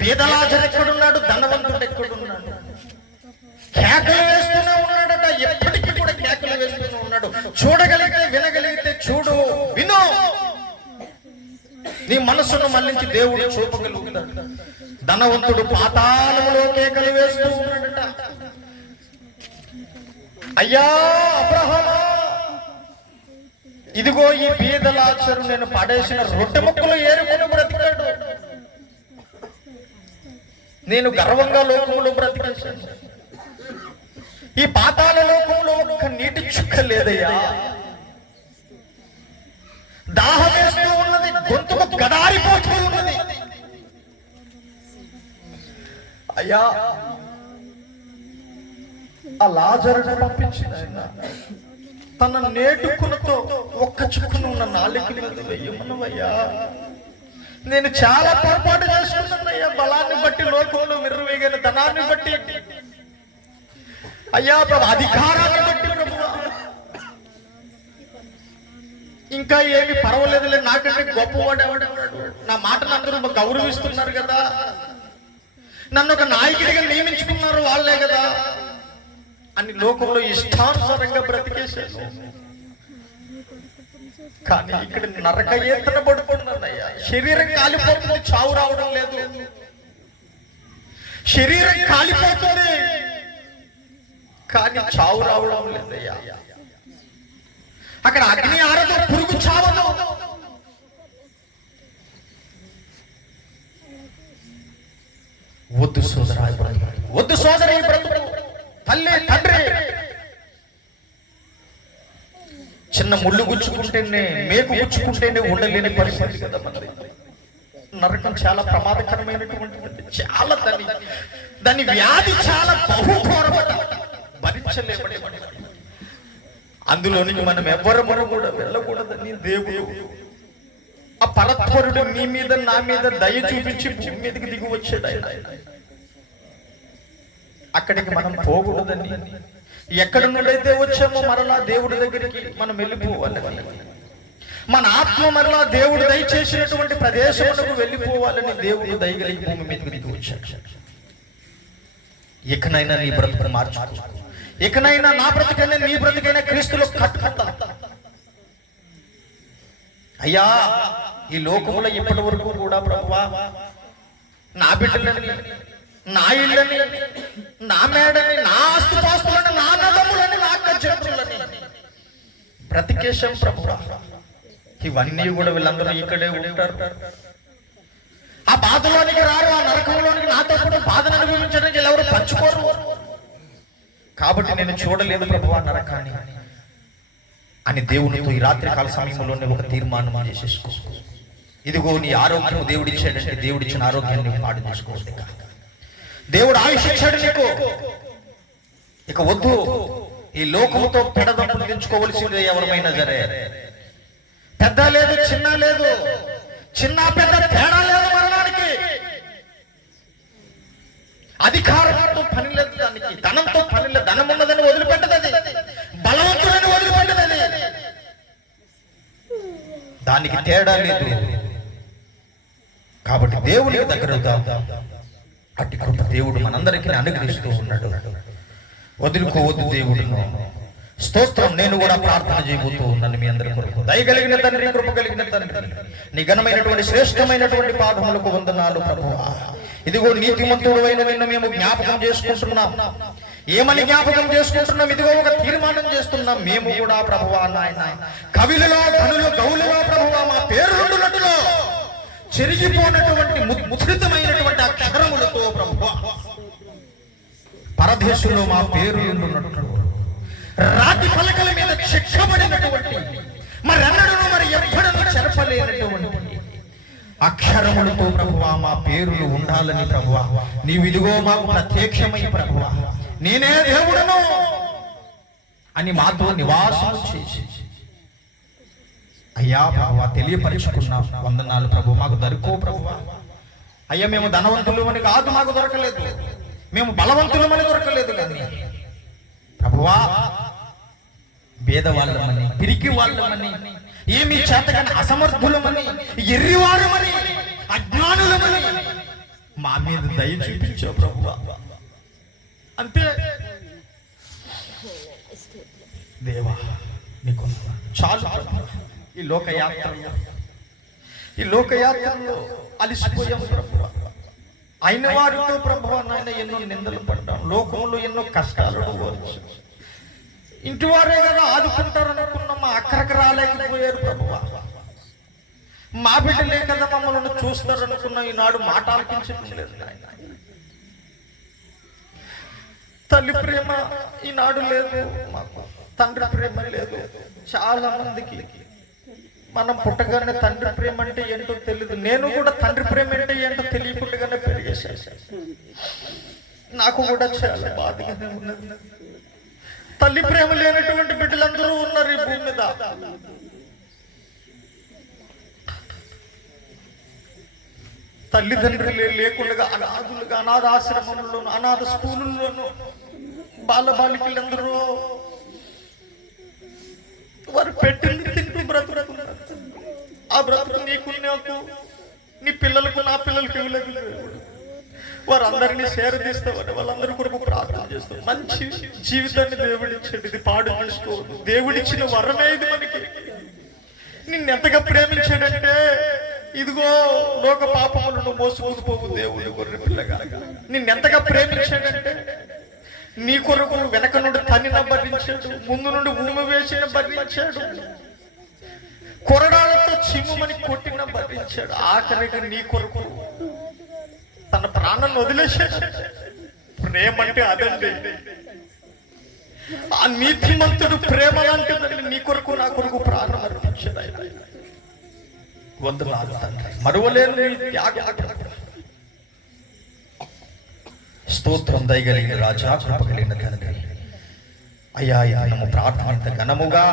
బీదలాజరు ఎక్కడున్నాడు? ధనవంతుడు ఎక్కడున్నాడు? కేకలు వేస్తూనే ఉన్నాడట. ఎప్పటికీ కూడా కేకలు వేస్తూనే ఉన్నాడు. చూడగలిగితే, వినగలిగితే చూడు, విను. నీ మనసును మళ్ళించి దేవుడు చూపగలుగుతాడు. ధనవంతుడు పాతాళములో కేకలు వేస్తూ ఉన్నాడట. అయ్యా అబ్రహామా, ఇదిగో ఈ బీదలాజరు నేను పడేసిన రొట్టె ముక్కలు ఏరుకొని బ్రతికాడు. నేను గర్వంగా లోకంలో బ్రతికేశాను. ఈ పాతాళ లోకంలో ఒక్క నీటి చుక్క లేదయ్యా. దాహం వేస్తూ ఉన్నది, గొంతుకు గదారిపోతూ ఉన్నది. అయ్యా ఆ లాజరుని పంపించిన ఆయన తన నేటుకులతో ఒక్క చుక్కును ఉన్న నాలుగు మీద వెయ్యమనవయ్యా. నేను చాలా పొరపాటు చేసుకున్నానయ్యా. బలాన్ని బట్టి లోకంలో విర్రవేగిన ధనాన్ని బట్టి, అయ్యా అధికారాన్ని బట్టి ప్రభువా, ఇంకా ఏమి పర్వాలేదులే, నాకంటే గొప్పవాడు ఎవడెవడు, నా మాటను అందరూ గౌరవిస్తున్నారు కదా, నన్ను ఒక నాయకుడిగా నియమించుకున్నారు వాళ్ళే కదా అని లోకంలో ఇష్టానుసారంగా బ్రతికేశాను. కానీ ఇక్కడ నరక ఏతన పడుకున్నానయ్యా. శరీరం కాలిపోతుంది, చావు రావడం లేదు. శరీరం కాలిపోతుంది కానీ చావు రావడం లేదయ్యా. అక్కడ అగ్ని ఆరదు, పురుగు చావదు. వద్దు సోదరా, వద్దు సోదరి, బ్రతుకు తల్లి తండ్రి. చిన్న ముళ్ళు గుచ్చుకుంటేనే, మేకు గుచ్చుకుంటేనే ఉండలేని పరిస్థితి కదా మనది. నరకం చాలా ప్రమాదకరమైనటువంటిది. చాలా దాని వ్యాధి చాలా బహుఘోరమట, భరించలేబడి. అందులోనికి మనం ఎవ్వరము కూడా వెళ్ళకూడదని దేవుడు, ఆ పరత్వరుడు నీ మీద నా మీద దయ చూపించి భూమి మీదకి దిగి వచ్చాడు ఆయన. అక్కడికి మనం పోకూడదని, ఎక్కడ నుండైతే వచ్చామో మరలా దేవుడి దగ్గరికి మనం వెళ్ళిపోవాలని, మన ఆత్మ మరలా దేవుడు దయచేసినటువంటి ప్రదేశములకు వెళ్ళిపోవాలని దేవుడు దయగలిగి భూమి మీదకి దిగి వచ్చాడు. ఇకనైనా నీ బ్రతుకును మార్చుకో. ఇకనైనా నా బ్రతుకైనా నీ బ్రతుకైనా క్రీస్తులో కట్టుకుంటా. అయ్యా ఈ లోకములో ఇప్పటి వరకు కూడా ప్రభువా, నా బిడ్డలని, నా ఇళ్ళని, నా మేడని, నా ఆస్తుపాస్తులని, నా నదములని, నా కజనులని బ్రతికేశం ప్రభువా. ఇవన్నీ కూడా వీళ్ళందరూ ఇక్కడే ఉంటారు. ఆ బాధలోనికి రారు, ఆ నరకంలోనికి నాతో కూడా బాధను అనుభవించడానికి ఎవరు పంచుకోరు. కాబట్టి నేను చూడలేదు ప్రభువా నరకాన్ని అని దేవునితో ఈ రాత్రి కాల సమయంలోనే ఒక తీర్మానం చేసేసుకో. ఇదిగో నీ ఆరోగ్యం దేవుడు ఇచ్చాడంటే దేవుడిచ్చిన ఆరోగ్యాన్ని పాడు చేసుకోవద్దు. దేవుడు ఆయుష్ ఇచ్చాడు నీకు. ఇక వద్దు, ఈ లోకంతో పెడదొంపలు తెచ్చుకోవలసిందే ఎవరమైనా సరే. పెద్ద లేదు, చిన్న లేదు, చిన్న పెద్ద తేడా లేదు మరణానికి. అధికారంతో పని లేదు దానికి, ధనంతో పని లేదు. ధనం ఉన్నదని వదిలిపెట్టదని, బలవంతుడని వదిలిపెట్టదని, దానికి తేడా లేదు. కాబట్టి దేవునికి దగ్గర అట్టి కృప దేవుడు మనందరికీ అనుగ్రహిస్తూ ఉన్నాడు. వదులుకోవద్దు దేవుడును. స్తోత్రం. నేను కూడా ప్రార్థన చేయబోతూ ఉన్నాను మీ అందరి కొరకు. దయగలిగిన తండ్రి, కృప కలిగిన తండ్రి, నీ ఘనమైనటువంటి శ్రేష్టమైనటువంటి పాదములకు వందనాలు ప్రభువా. ఇదిగో నీతిమంతుడు అయిన నిన్ను మేము జ్ఞాపకం చేసుకుంటున్నాం. ఏమని జ్ఞాపకం చేసుకుంటున్నాం? ఇదిగో ఒక తీర్మానం చేస్తున్నాం. మేము కూడా ప్రభువా నాయన కవిలలో, ధనులు, గౌలులో ప్రభువా మా పేరుండునట్టులో చెరిగిపోయినటువంటి ముద్రితమైనటువంటి అక్షరములతో ప్రభువా పరదేశంలో మా పేరుండునట్లు రాతి పలకల మీద చెక్కబడినటువంటి మరి ఎప్పుడూ చెరపలేనటువంటి అక్షరములతో ప్రభువా మా పేరులు ఉండాలని ప్రభువా నీవిదిగో మాకు ప్రత్యక్షమై ప్రభువా నేనే దేవుడను అని మాతో నివాసం చేసి అయ్యా ప్రభువా తెలియపరుచుకున్నాం. వందనాలు ప్రభు. మాకు దొరకో ప్రభువా. అయ్యా మేము ధనవంతులమని కాదు, మాకు దొరకలేదు. మేము బలవంతులమని దొరకలేదు. కానీ ప్రభువా భేదవాళ్ళమని, పిరికి వాళ్ళమని, ఏమి చేతగాని అసమర్థులమని, ఎర్రివారమని, అజ్ఞానులమని మా మీద దయ చూపించావు ప్రభువా. అంతే దేవా, నీకు చాలు. ఈ లోకయాత్రలో అలిసిపోయాము ప్రభువా. అయిన వారితో ప్రభువా నాయన ఎన్నో నిందలు పడ్డాం. లోకంలో ఎన్నో కష్టాలు అనుభవించాం. ఇంటి వారే కదా ఆదుకుంటారు అనుకున్నాం. మా అక్కడికి రాలేకపోయారు ప్రభువా. మా బిడ్డలే కదా మమ్మల్ని చూస్తారు అనుకున్నాం. ఈనాడు మాట ఆలకించట్లేదు నాయన. తల్లి ప్రేమ ఈనాడు లేదు మాకు, తండ్రి ప్రేమ లేదు. చాలా మందికి మనం పుట్టగానే తండ్రి ప్రేమ అంటే ఏంటో తెలియదు. నేను కూడా తండ్రి ప్రేమ అంటే ఏంటో తెలియకుండానే పెరిగేసాను. నాకు కూడా చాలా బాధగానే ఉన్నది. తల్లి ప్రేమ లేనటువంటి బిడ్డలందరూ ఉన్నారు ఈ భూమి మీద. తల్లిదండ్రులు లేకుండా అనాథులుగా, అనాథ ఆశ్రమంలోను, అనాథ స్కూళ్ళలోను బాలబాలికలందరూ వారు పెట్టింది తింటూ బ్రతుకుతున్నారు. ఆ బ్రతుకు నీకు, నాకు, నీ పిల్లలకు, నా పిల్లలకు ఇవ్వలేదు. వారందరినీ చేరదీస్తామని వాళ్ళందరూ కొరకు ప్రార్థన చేస్తాం. మంచి జీవితాన్ని దేవుడిచ్చాడు. ఇది పాడు చేసుకోవద్దు. దేవుడిచ్చిన వరమే ఇది మనకి. నిన్నెంతగా ప్రేమించాడంటే ఇదిగో లోక పాపములను మోసుకొని పోవు దేవుడి గొర్రె పిల్లగా. నిన్నెంతగా ప్రేమించాడంటే నీ కొరకు వెనక నుండి తన్నిన భరించాడు, ముందు నుండి ఉమ్ము వేసిన భరించాడు, కొరడాలతో చిమ్ముమని కొట్టిన భరించాడు. ఆఖరిగా నీ కొరకు తన ప్రాణాన్ని వదిలేశాడు. ప్రేమ అంటే అదండి. ఆ నీతిమంతుడు ప్రేమ లాంటిదండి. నీ కొరకు, నా కొరకు ప్రాణం అర్పించాడు ఆయన. వందనాలు తండ్రి. మరువలేను స్తోత్రం. దయగలిగిన రాజా, కృప కలిగిన తండ్రి, అయ్యా నమ్ము ప్రార్థన ఇంత ఘనముగా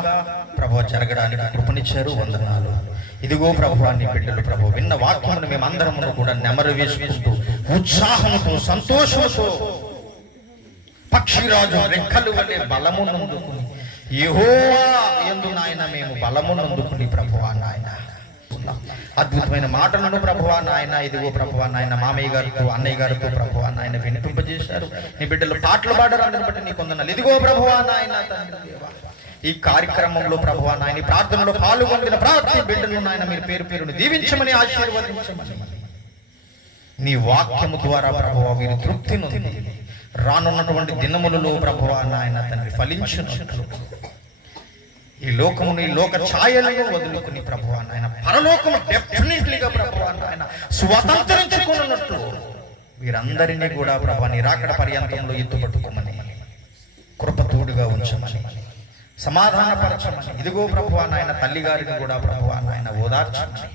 ప్రభు జరగడానికి కృపనిచ్చారు. వందనాలు. ఇదిగో ప్రభు నీ బిడ్డలు ప్రభు విన్న వాక్యమును మేమందరము కూడా నెమరు వేసుకుంటూ ఉత్సాహంతో, సంతోషంతో పక్షిరాజు రెక్కలు వలె బలమునందుకుని యెహోవా యందు నాయన మేము బలమునందుకుని ప్రభువా నాయన అద్భుతమైన మాటలను ప్రభువా నాయన ఇదిగో ప్రభువా నాయన మామయ్య గారితో, అన్నయ్య గారితో ప్రభువా నాయన వినిపింపజేశారు. నీ బిడ్డలు పాటలు పాడారు. అందరిని బట్టి నీకు వందనాలు. ఇదిగో ప్రభువా నాయన ఈ కార్యక్రమంలో ప్రభువా నాయన ప్రార్థనలో పాల్గొందిన ప్రతి బిడ్డను నాయన మీరు పేరు పేరుని దీవించమని, ఆశీర్వదించమని, నీ వాక్యము ద్వారా ప్రభువా వీరు తృప్తి నొంది రానున్నటువంటి దినములలో ప్రభువా నాయన తండ్రి ఫలించున్నట్లు ఈ లోకమును, ఈ లోక ఛాయలను వదులుకుని ప్రభువా నాయన పరలోకము డెఫినెట్లీగా ప్రభువా నాయన స్వతంత్రించుకున్నట్లు వీరందరినీ కూడా ప్రభువా నీ రాకడ పర్యంతంలో ఎత్తుపట్టుకోమని, కృపతోడుగా ఉంచమని, సమాధానపరచమని, ఇదిగో ప్రభువా నాయన తల్లి గారిని కూడా ప్రభువా నాయన ఓదార్చమని,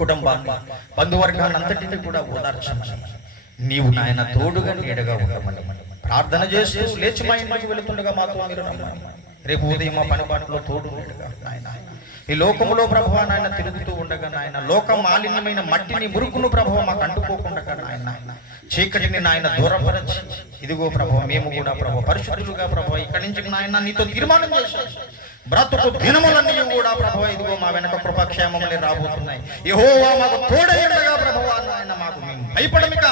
కుటుంబాన్ని, బంధువర్గాన్ని అంతటిని కూడా ఓదార్చమని, నీవు నాయన తోడుగా నీడగా ఉండమని ప్రార్థన చేస్తూ లేచి మా ఇంటికి వెళుతుండగా మాతో మీరు రమ్మని, రేపు ఉదయం మా పనిపాట్లో తోడు నీడగా నాయన ఈ లోకములో ప్రభువా నాయన తిరుగుతూ ఉండగా నాయన లోక మాలిన్యమైన మట్టిని, మురుకును ప్రభువా మాకు అంటుకోకుండా నాయన చీకటిని నాయన దూరపరచి ఇదిగో ప్రభువా మేము కూడా ప్రభువా పరిశుద్ధులుగా ప్రభువా ఇక్కడి నుంచి నాయన నీతో తీర్మానం చేశాం. బ్రతుకు దినములన్నీ కూడా ప్రభువా ఇదిగో మా వెనక కృపాక్షేమములే రాబోతున్నాయి. యెహోవా మాకు తోడై ఉండగా ప్రభువా నాయన మాకు మేము భయపడమిక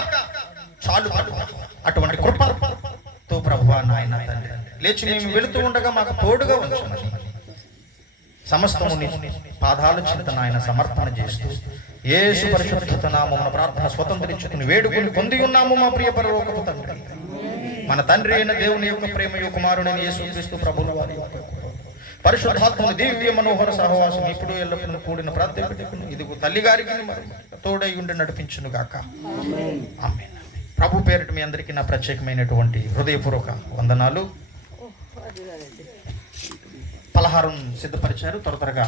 చాలు ప్రభువా. అటువంటి కృపతో ప్రభువా నాయన తండ్రి లేచి మేము వెళుతూ ఉండగా మాకు తోడుగా ఉంచమని సమస్తము నీ పాదాల చింత నాయన సమర్పణ చేస్తూ యేసు పరిశుద్ధ నామమున ప్రార్థన స్వతంత్రించుకుని వేడుకొని పొంది ఉన్నాము మా ప్రియ పరలోకపు తండ్రి. మన తండ్రి అయిన దేవుని యొక్క ప్రేమయు కుమారుడైన యేసుక్రీస్తు ప్రభువుల వారి యొక్క పరిశుద్ధాత్మని దివ్య మనోహర సహవాసం ఇప్పుడు ఎల్లప్పుడూ కూడిన ప్రతి బిడ్డకును ఇదిగో తల్లి గారికి తోడై ఉండి నడిపించును గాక. ఆమేన్. ప్రభు పేరిట మీ అందరికీ నా ప్రత్యేకమైనటువంటి హృదయపూర్వక వందనాలు. పలహారం సిద్ధపరిచారు, త్వరగా